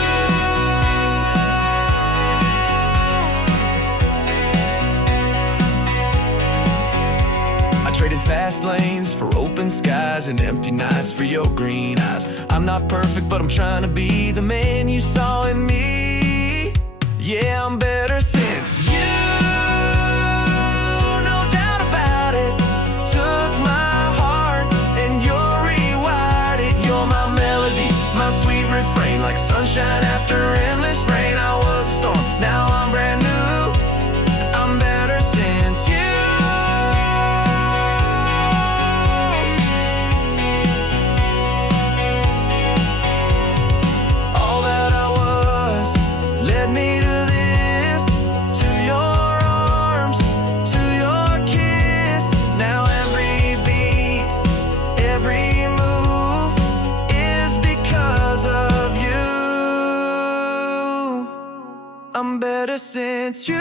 Traded fast lanes for open skies and empty nights for your green eyes. I'm not perfect, but I'm trying to be the man you saw in me. Yeah, I'm better since you. No doubt about it. Took my heart and you're rewired it. You're my melody, my sweet refrain, like sunshine after endless rain. I was a storm, now I'm brand new. I'm better since you. Me to this, to your arms, to your kiss. Now every beat, every move is because of you. I'm better since you.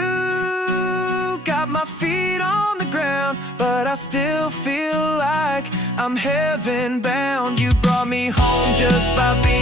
Got my feet on the ground, but I still feel like I'm heaven bound. You brought me home just by being